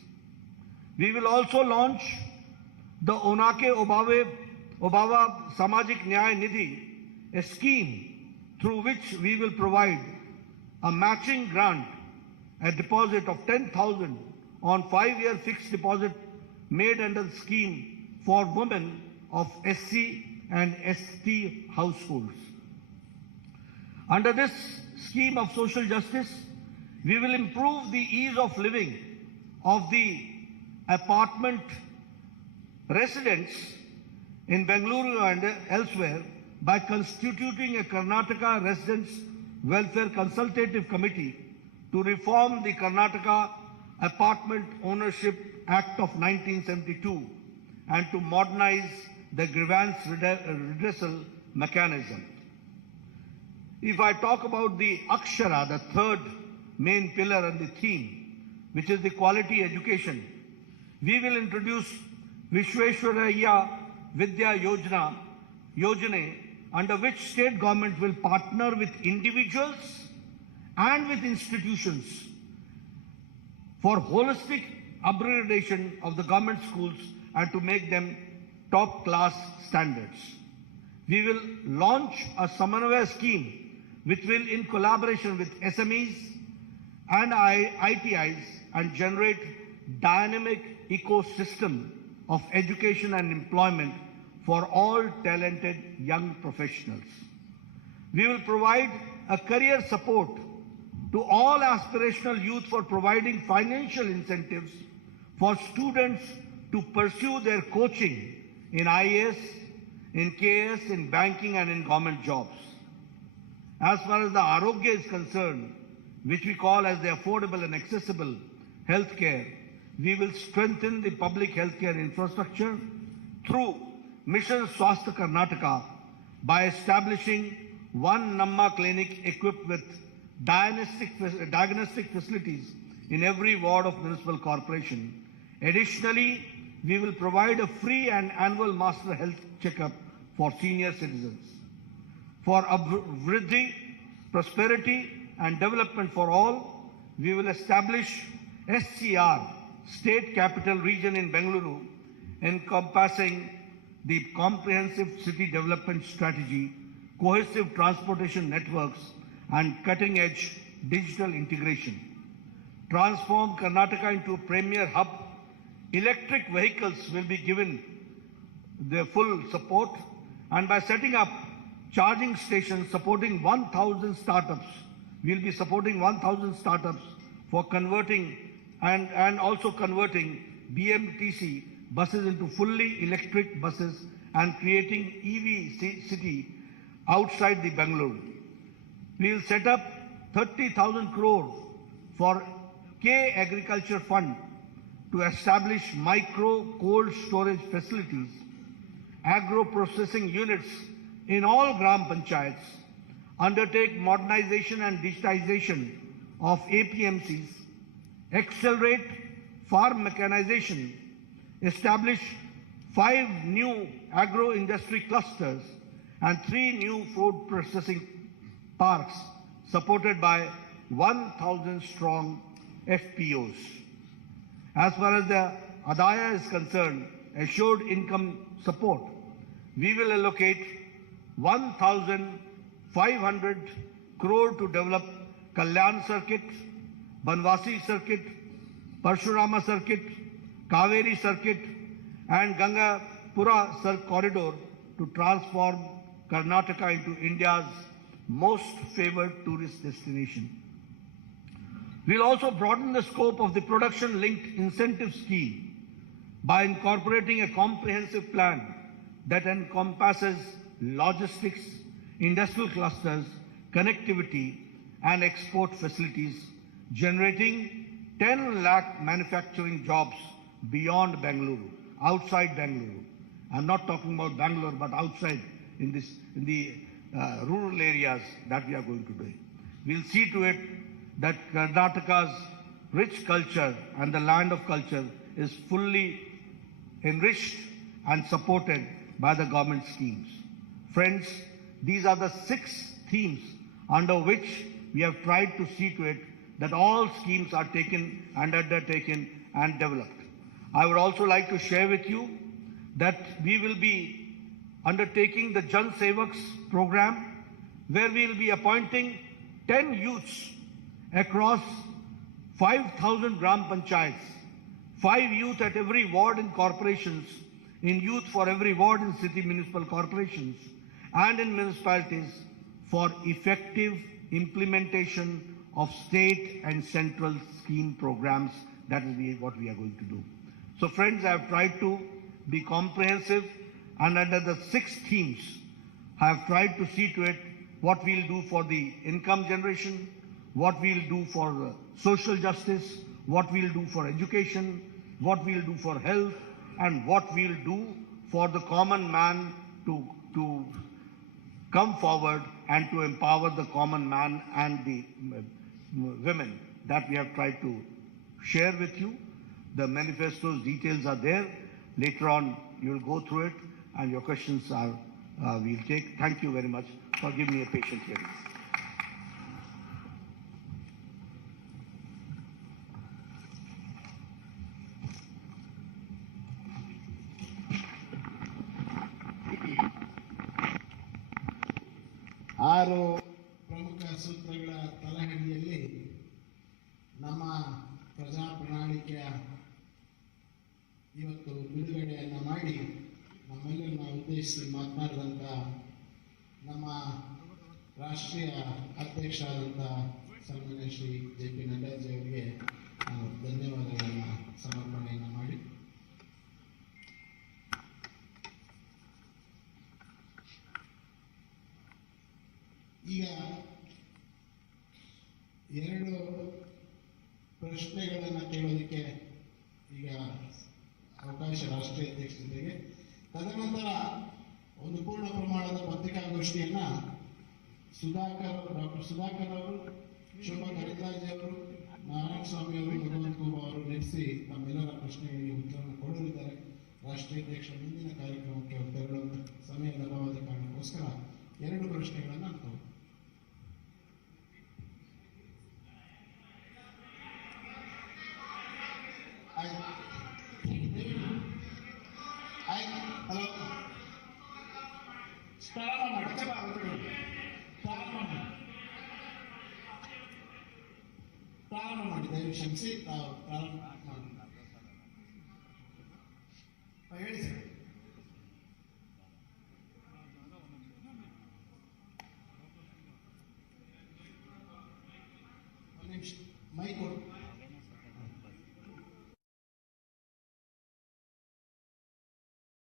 We will also launch the Onake Obava Samajik Nyaya Nidhi, a scheme through which we will provide a matching grant, a deposit of 10,000 on 5-year fixed deposit made under the scheme for women of SC and ST households. Under this scheme of social justice, we will improve the ease of living of the apartment residents in Bengaluru and elsewhere by constituting a Karnataka Residents Welfare Consultative Committee to reform the Karnataka Apartment Ownership Act of 1972 and to modernize the grievance redressal mechanism. If I talk about the Akshara, the third main pillar and the theme, which is the quality education, we will introduce Vishweshwaraya Vidya Yojana, under which state government will partner with individuals and with institutions for holistic upgradation of the government schools and to make them top class standards. We will launch a Samanvaya scheme which will, in collaboration with SMEs and ITIs, and generate dynamic ecosystem of education and employment for all talented young professionals. We will provide a career support to all aspirational youth for providing financial incentives for students to pursue their coaching in IAS, in KS, in banking and in government jobs. As far as the Arogya is concerned, which we call as the affordable and accessible healthcare, we will strengthen the public healthcare infrastructure through Mission Swasthya Karnataka by establishing one Namma clinic equipped with diagnostic facilities in every ward of municipal corporation. Additionally, we will provide a free and annual master health checkup for senior citizens. For Abhriddhi, prosperity and development for all, we will establish SCR, State Capital Region in Bengaluru, encompassing the comprehensive city development strategy, cohesive transportation networks, and cutting-edge digital integration. Transform Karnataka into a premier hub. Electric vehicles will be given their full support, and by setting up charging stations supporting 1,000 startups, we will be supporting 1,000 startups for converting and also converting BMTC buses into fully electric buses and creating EV city outside the Bangalore. We will set up 30,000 crore for K Agriculture Fund to establish micro cold storage facilities, agro processing units in all Gram Panchayats, undertake modernization and digitization of APMCs, accelerate farm mechanization, establish 5 new agro-industry clusters and 3 new food processing parks supported by 1,000 strong FPOs. As far as the Adaya is concerned, assured income support, we will allocate 1,500 crore to develop Kalyan Circuit, Banwasi Circuit, Parshurama Circuit, Kaveri Circuit, and Gangapura Corridor to transform Karnataka into India's most favored tourist destination. We'll also broaden the scope of the production-linked incentive scheme by incorporating a comprehensive plan that encompasses logistics, industrial clusters, connectivity, and export facilities, generating 10 lakh manufacturing jobs beyond Bengaluru, outside Bengaluru. I'm not talking about Bangalore, but outside in the rural areas that we are going to do. We'll see to it that Karnataka's rich culture and the land of culture is fully enriched and supported by the government schemes. Friends, these are the 6 themes under which we have tried to see to it that all schemes are taken and undertaken and developed. I would also like to share with you that we will be undertaking the Jan Sevaks program, where we will be appointing 10 youths across 5,000 Gram Panchayats, 5 youth at every ward in corporations, in youth for every ward in city municipal corporations, and in municipalities for effective implementation of state and central scheme programs. That is what we are going to do. So friends, I have tried to be comprehensive, and under the 6 themes, I have tried to see to it what we'll do for the income generation, what we'll do for social justice, what we'll do for education, what we'll do for health, and what we'll do for the common man to come forward and to empower the common man and the women that we have tried to share with you. The manifesto's details are there. Later on, you will go through it, and your questions are we'll take. Thank you very much for giving me a patient hearing. ಆರು ಪ್ರಮುಖ ಸೂತ್ರಗಳ ತಲಹಡಿಯಲ್ಲಿ ನಮ್ಮ ಪ್ರಜಾ ಪ್ರಣಾಳಿಕೆಯ ಇವತ್ತು ಬಿಡುಗಡೆಯನ್ನು ಮಾಡಿ ನಮ್ಮೆಲ್ಲರನ್ನ ಉದ್ದೇಶಿಸಿ ಮಾತನಾಡಿದಂಥ ನಮ್ಮ ರಾಷ್ಟ್ರೀಯ ಅಧ್ಯಕ್ಷರಾದಂಥ ಸನ್ಮಾನ್ಯ ಶ್ರೀ JP ನಡ್ಡಾಜಿ ಅವರಿಗೆ ನಾನು ಧನ್ಯವಾದಗಳನ್ನು ಸಮರ್ಪಣೆಯನ್ನು ಮಾಡಿ ಈಗ 2 ಪ್ರಶ್ನೆಗಳನ್ನು ಕೇಳೋದಕ್ಕೆ ಈಗ ಅವಕಾಶ ರಾಷ್ಟ್ರೀಯ ಅಧ್ಯಕ್ಷ ಜೊತೆಗೆ. ತದನಂತರ ಒಂದು ಪೂರ್ಣ ಪ್ರಮಾಣದ ಪತ್ರಿಕಾಗೋಷ್ಠಿಯನ್ನ ಡಾಕ್ಟರ್ ಸುಧಾಕರ್ ಅವರು, ಶೋಭಾ ಕರಂದ್ಲಾಜೆ ಅವರು, ನಾರಾಯಣ ಸ್ವಾಮಿ ಅವರು, ಭಗವಂತ ಖೂಬಾ ಅವರು ನಡೆಸಿ ತಮ್ಮೆಲ್ಲರ ಪ್ರಶ್ನೆಗಳಿಗೆ ಉತ್ತರವನ್ನು ಕೊಡಲಿದ್ದಾರೆ. ರಾಷ್ಟ್ರೀಯ ಅಧ್ಯಕ್ಷ ಮುಂದಿನ ಕಾರ್ಯಕ್ರಮಕ್ಕೆ ತೆರಳುವ ಸಮಯ ಲಭ್ಯವಾದ ಕಾರಣಕ್ಕೋಸ್ಕರ 2 ಪ್ರಶ್ನೆಗಳನ್ನು ನಾನು ತಗೊಂಡು ಹಲೋ ಪ್ರಾರಂಭ ಮಾಡಿ ದಯವಿಟ್ಟು ಕ್ಷಮಿಸಿ ಪ್ರಾರಂಭ ಮಾಡಿ ಹೇಳಿ ಸರ್. ಒಂದು ನಿಮಿಷ ಮೈಕ್ ಕೊಡಿ.